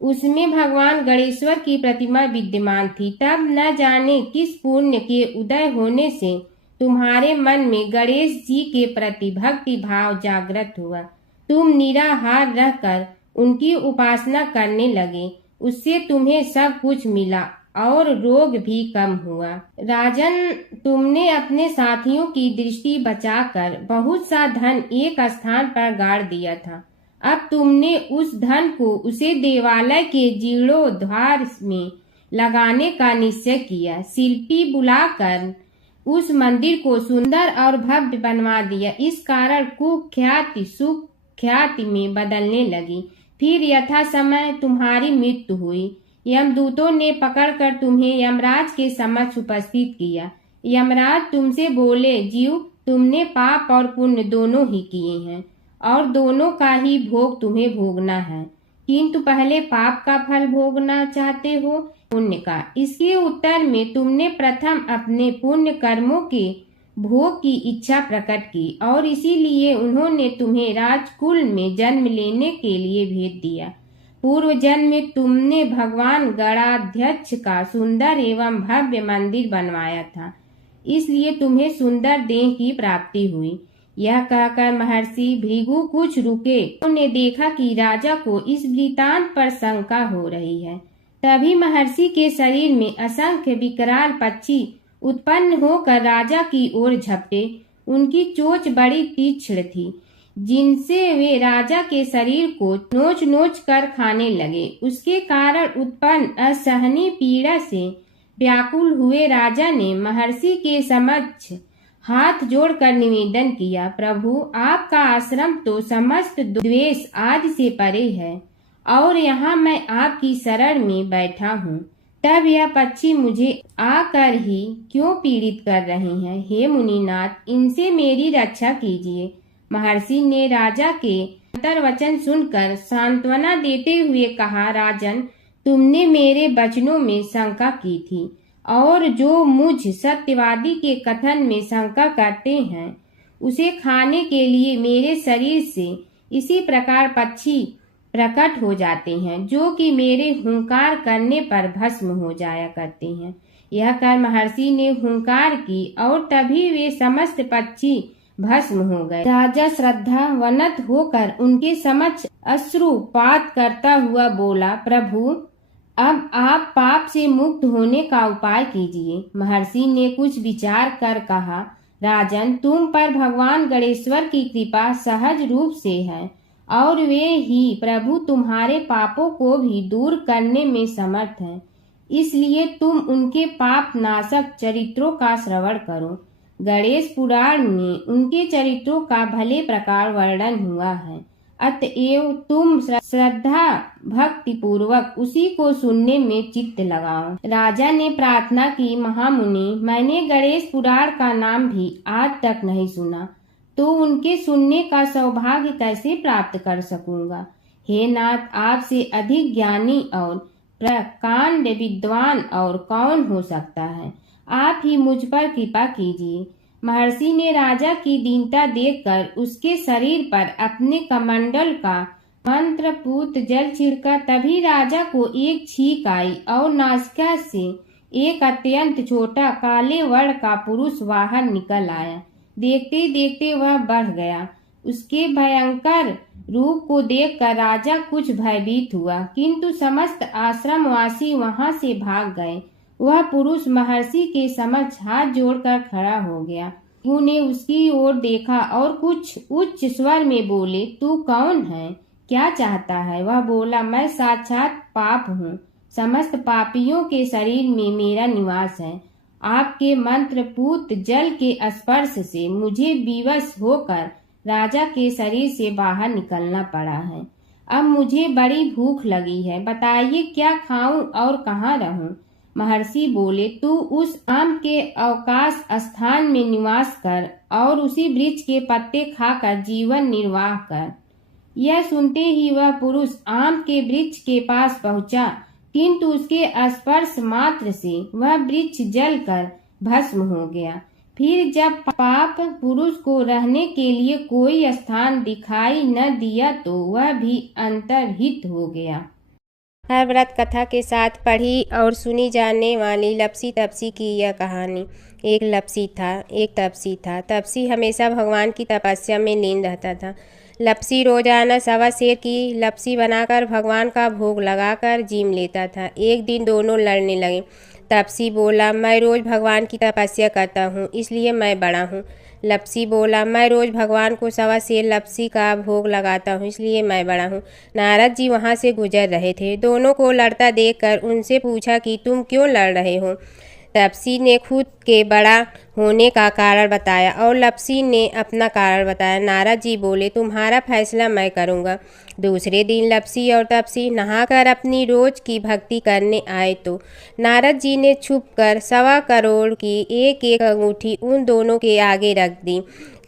उसमें भगवान गणेश्वर की प्रतिमा विद्यमान थी। तब न जाने किस पुण्य के उदय होने से तुम्हारे मन में गणेश जी के प्रति भक्ति भाव जागृत हुआ। तुम निराहार रहकर उनकी उपासना करने लगे। उससे तुम्हें सब कुछ मिला और रोग भी कम हुआ। राजन, तुमने अपने साथियों की दृष्टि बचाकर बहुत सा धन एक स्थान पर गाड़ दिया था। अब तुमने उस धन को उसे देवालय के जीर्णोद्धार में लगाने का निश्चय किया। शिल्पी बुलाकर उस मंदिर को सुंदर और भव्य बनवा दिया। इस कारण कुख्याति सुख्याति में बदलने लगी। फिर यथा समय तुम्हारी मृत्यु हुई। यमदूतों ने पकड़कर तुम्हें यमराज के समक्ष उपस्थित किया। यमराज तुमसे बोले, जीव, तुमने पाप और पुण्य दोनों ही किए हैं और दोनों का ही भोग तुम्हें भोगना है, किंतु पहले पाप का फल भोगना चाहते हो पुण्य का। इसके उत्तर में तुमने प्रथम अपने पुण्य कर्मों के भोग की इच्छा प्रकट की और इसीलिए उन्होंने तुम्हें राजकुल में जन्म लेने के लिए भेज दिया। पूर्व जन्म में तुमने भगवान गणाध्यक्ष का सुंदर एवं भव्य मंदिर बनवाया था, इसलिए तुम्हें सुंदर देह की प्राप्ति हुई। यह कहकर महर्षि भृगु कुछ रुके। उन्होंने देखा कि राजा को इस वृतांत पर शंका हो रही है। तभी महर्षि के शरीर में असंख्य विकराल पक्षी उत्पन्न होकर राजा की ओर झपटे। उनकी चोंच बड़ी तीक्ष्ण थी, जिनसे वे राजा के शरीर को नोच नोच कर खाने लगे। उसके कारण उत्पन्न असहनीय पीड़ा से व्याकुल हुए राजा ने महर्षि के समक्ष हाथ जोड़कर निवेदन किया, प्रभु, आपका आश्रम तो समस्त द्वेष आदि से परे है और यहाँ मैं आपकी शरण में बैठा हूँ। तब यह पक्षी मुझे आकर ही क्यों पीड़ित कर रहे हैं? हे मुनिनाथ, इनसे मेरी रक्षा कीजिए। महर्षि ने राजा के अंतर्वचन सुनकर सांत्वना देते हुए कहा, राजन, तुमने मेरे वचनों में शंका की थी और जो मुझ सत्यवादी के कथन में शंका करते हैं उसे खाने के लिए मेरे शरीर से इसी प्रकार पक्षी प्रकट हो जाते हैं, जो कि मेरे हुंकार करने पर भस्म हो जाया करते हैं। यह कर महर्षि ने हुंकार की और तभी वे समस्त पक्षी भस्म हो गए। राजा श्रद्धावनत होकर उनके समक्ष अश्रुपात करता हुआ बोला, प्रभु अब आप पाप से मुक्त होने का उपाय कीजिए। महर्षि ने कुछ विचार कर कहा, राजन, तुम पर भगवान गणेश्वर की कृपा सहज रूप से है और वे ही प्रभु तुम्हारे पापों को भी दूर करने में समर्थ हैं। इसलिए तुम उनके पाप नाशक चरित्रों का श्रवण करो। गणेश पुराण में उनके चरित्रों का भले प्रकार वर्णन हुआ है, अतएव तुम श्रद्धा भक्ति पूर्वक उसी को सुनने में चित्त लगाओ। राजा ने प्रार्थना की, महामुनि, मैंने गणेश पुराण का नाम भी आज तक नहीं सुना, तो उनके सुनने का सौभाग्य कैसे प्राप्त कर सकूंगा। हे नाथ, आपसे अधिक ज्ञानी और प्रकांड विद्वान और कौन हो सकता है। आप ही मुझ पर कृपा कीजिए। महर्षि ने राजा की दीनता देखकर उसके शरीर पर अपने कमंडल का मंत्रपूत जल छिड़का। तभी राजा को एक छींक आई और नासिका से एक अत्यंत छोटा काले वर्ण का पुरुष बाहर निकल आया। देखते देखते वह बढ़ गया। उसके भयंकर रूप को देखकर राजा कुछ भयभीत हुआ, किंतु समस्त आश्रमवासी वहां से भाग गए। वह पुरुष महर्षि के समक्ष हाथ जोड़कर खड़ा हो गया। उन्हें उसकी ओर देखा और कुछ उच्च स्वर में बोले, तू कौन है, क्या चाहता है। वह बोला, मैं साक्षात पाप हूँ, समस्त पापियों के शरीर में मेरा निवास है। आपके मंत्रपूत जल के स्पर्श से मुझे विवश होकर राजा के शरीर से बाहर निकलना पड़ा है। अब मुझे बड़ी भूख लगी है, बताइए क्या खाऊं और कहाँ रहूं। महर्षि बोले, तू उस आम के अवकाश स्थान में निवास कर और उसी वृक्ष के पत्ते खाकर जीवन निर्वाह कर। यह सुनते ही वह पुरुष आम के वृक्ष के पास पहुंचा, किंतु उसके स्पर्श मात्र से वह वृक्ष जलकर भस्म हो गया। फिर जब पाप पुरुष को रहने के लिए कोई स्थान दिखाई न दिया तो वह भी अंतर्हित हो गया। हर व्रत कथा के साथ पढ़ी और सुनी जाने वाली लपसी तपसी की यह कहानी। एक लपसी था, एक तपसी था। तपसी हमेशा भगवान की तपस्या में लीन रहता था। लपसी रोजाना सवा सेर की लपसी बनाकर भगवान का भोग लगाकर जीम लेता था। एक दिन दोनों लड़ने लगे। तपसी बोला, मैं रोज भगवान की तपस्या करता हूँ, इसलिए मैं बड़ा हूँ। लपसी बोला, मैं रोज भगवान को सवा सेर लपसी का भोग लगाता हूँ, इसलिए मैं बड़ा हूँ। नारद जी वहाँ से गुजर रहे थे। दोनों को लड़ता देखकर उनसे पूछा कि तुम क्यों लड़ रहे हो। तपसी ने खुद के बड़ा होने का कारण बताया और लपसी ने अपना कारण बताया। नारद जी बोले, तुम्हारा फैसला मैं करूँगा। दूसरे दिन लपसी और तपसी नहाकर अपनी रोज की भक्ति करने आए तो नारद जी ने छुपकर 1.25 करोड़ की एक एक अंगूठी उन दोनों के आगे रख दी।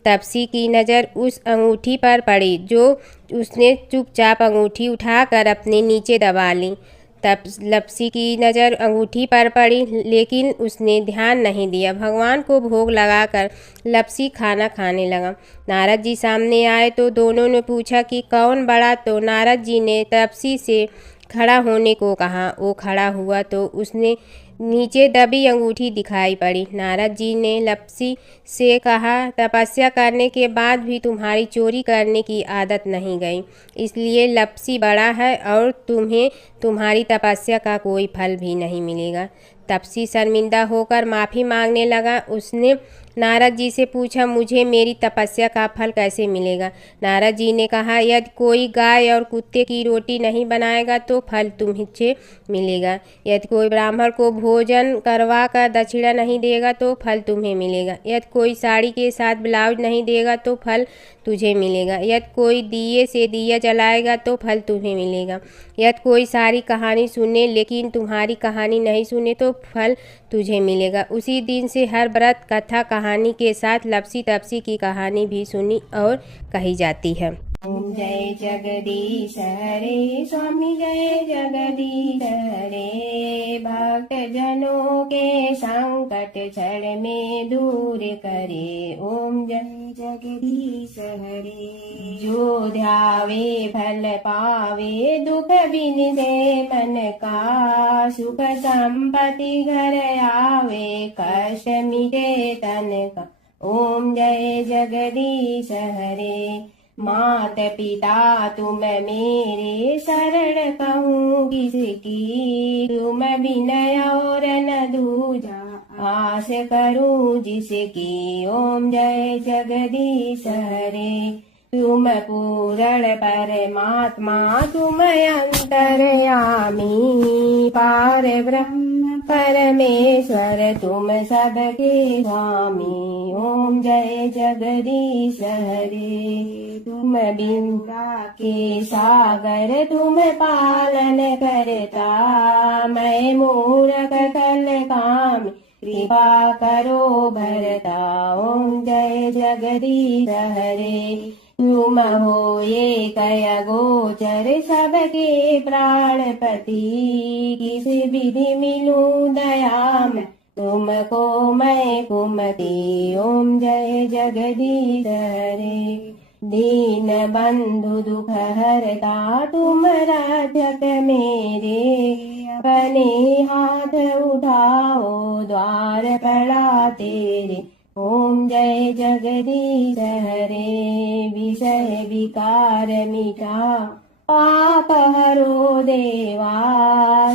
तपसी की नज़र उस अंगूठी पर पड़ी, जो उसने चुपचाप अंगूठी उठाकर अपने नीचे दबा ली। तब लपसी की नज़र अंगूठी पर पड़ी, लेकिन उसने ध्यान नहीं दिया। भगवान को भोग लगाकर लपसी खाना खाने लगा। नारद जी सामने आए तो दोनों ने पूछा कि कौन बड़ा, तो नारद जी ने तपसी से खड़ा होने को कहा। वो खड़ा हुआ तो उसने नीचे दबी अंगूठी दिखाई पड़ी। नारद जी ने लपसी से कहा, तपस्या करने के बाद भी तुम्हारी चोरी करने की आदत नहीं गई, इसलिए लपसी बड़ा है और तुम्हें तुम्हारी तपस्या का कोई फल भी नहीं मिलेगा। तपसी शर्मिंदा होकर माफ़ी मांगने लगा। उसने नारद जी से पूछा, मुझे मेरी तपस्या का फल कैसे मिलेगा। नारद जी ने कहा, यदि कोई गाय और कुत्ते की रोटी नहीं बनाएगा तो फल तुम्हें मिलेगा। यदि कोई ब्राह्मण को भोजन करवा कर दक्षिणा नहीं देगा तो फल तुम्हें मिलेगा। यदि कोई साड़ी के साथ ब्लाउज नहीं देगा तो फल तुझे मिलेगा। यदि कोई दिए से दिया जलाएगा तो फल तुम्हें मिलेगा। यदि कोई सारी कहानी सुने लेकिन तुम्हारी कहानी नहीं सुने तो फल तुझे मिलेगा। उसी दिन से हर व्रत कथा कहानी के साथ लपसी तपसी की कहानी भी सुनी और कही जाती है। ओम जय जगदीश हरे, स्वामी जय जगदीश हरे। भक्त जनों के संकट क्षण में दूर करे। ओम जय जगदीश। जगदीश हरे। जो ध्यावे फल पावे दुख बिन से मन का, सुख संपत्ति घर आवे कष्ट मिटे तन का। ओम जय जगदीश हरे। मात पिता तुम मेरे शरण कहूँ किसकी, तुम विनय और न दूजा आस करूं जिसकी। ओम जय जगदीश हरे। तुम पूर्ण परमात्मा तुम अंतर्यामी, पार ब्रह्म परमेश्वर तुम सबके स्वामी। ओम जय जगदीश हरे। तुम बिंदा के सागर तुम पालन करता, मैं मूर्ख कल काम कृपा करो भरता। ओम जय जगदीश हरे। तुम हो ये कय गोचर सबके प्राणपति, किस विधि मिलूं दया में तुमको मैं कुमति। ओम जय जगदीश हरे। दीन बंधु दुख हरता तुम रक्षक मेरे, अपने हाथ उठाओ द्वार पड़ा तेरे। ओम जय जगदीश हरे। विषय विकार मिटा पाप हरो देवा,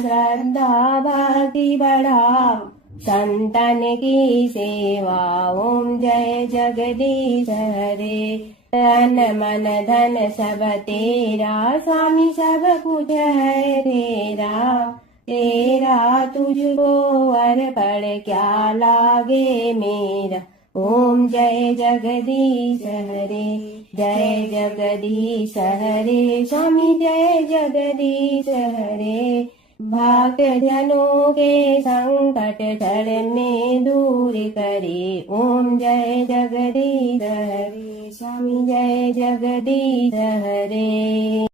श्रद्धा भक्ति बढ़ाओ संतन की सेवा। ओम जय जगदीश हरे। तन मन धन सब तेरा, स्वामी सब कुछ है तेरा, तेरा तुझको अर्पण क्या लागे मेरा। ओम जय जगदीश हरे। जय जगदीश हरे। स्वामी जय जगदीश हरे। भक्त जनों के संकट क्षण में दूर करे। ओम जय जगदीश हरे। स्वामी जय जगदीश हरे।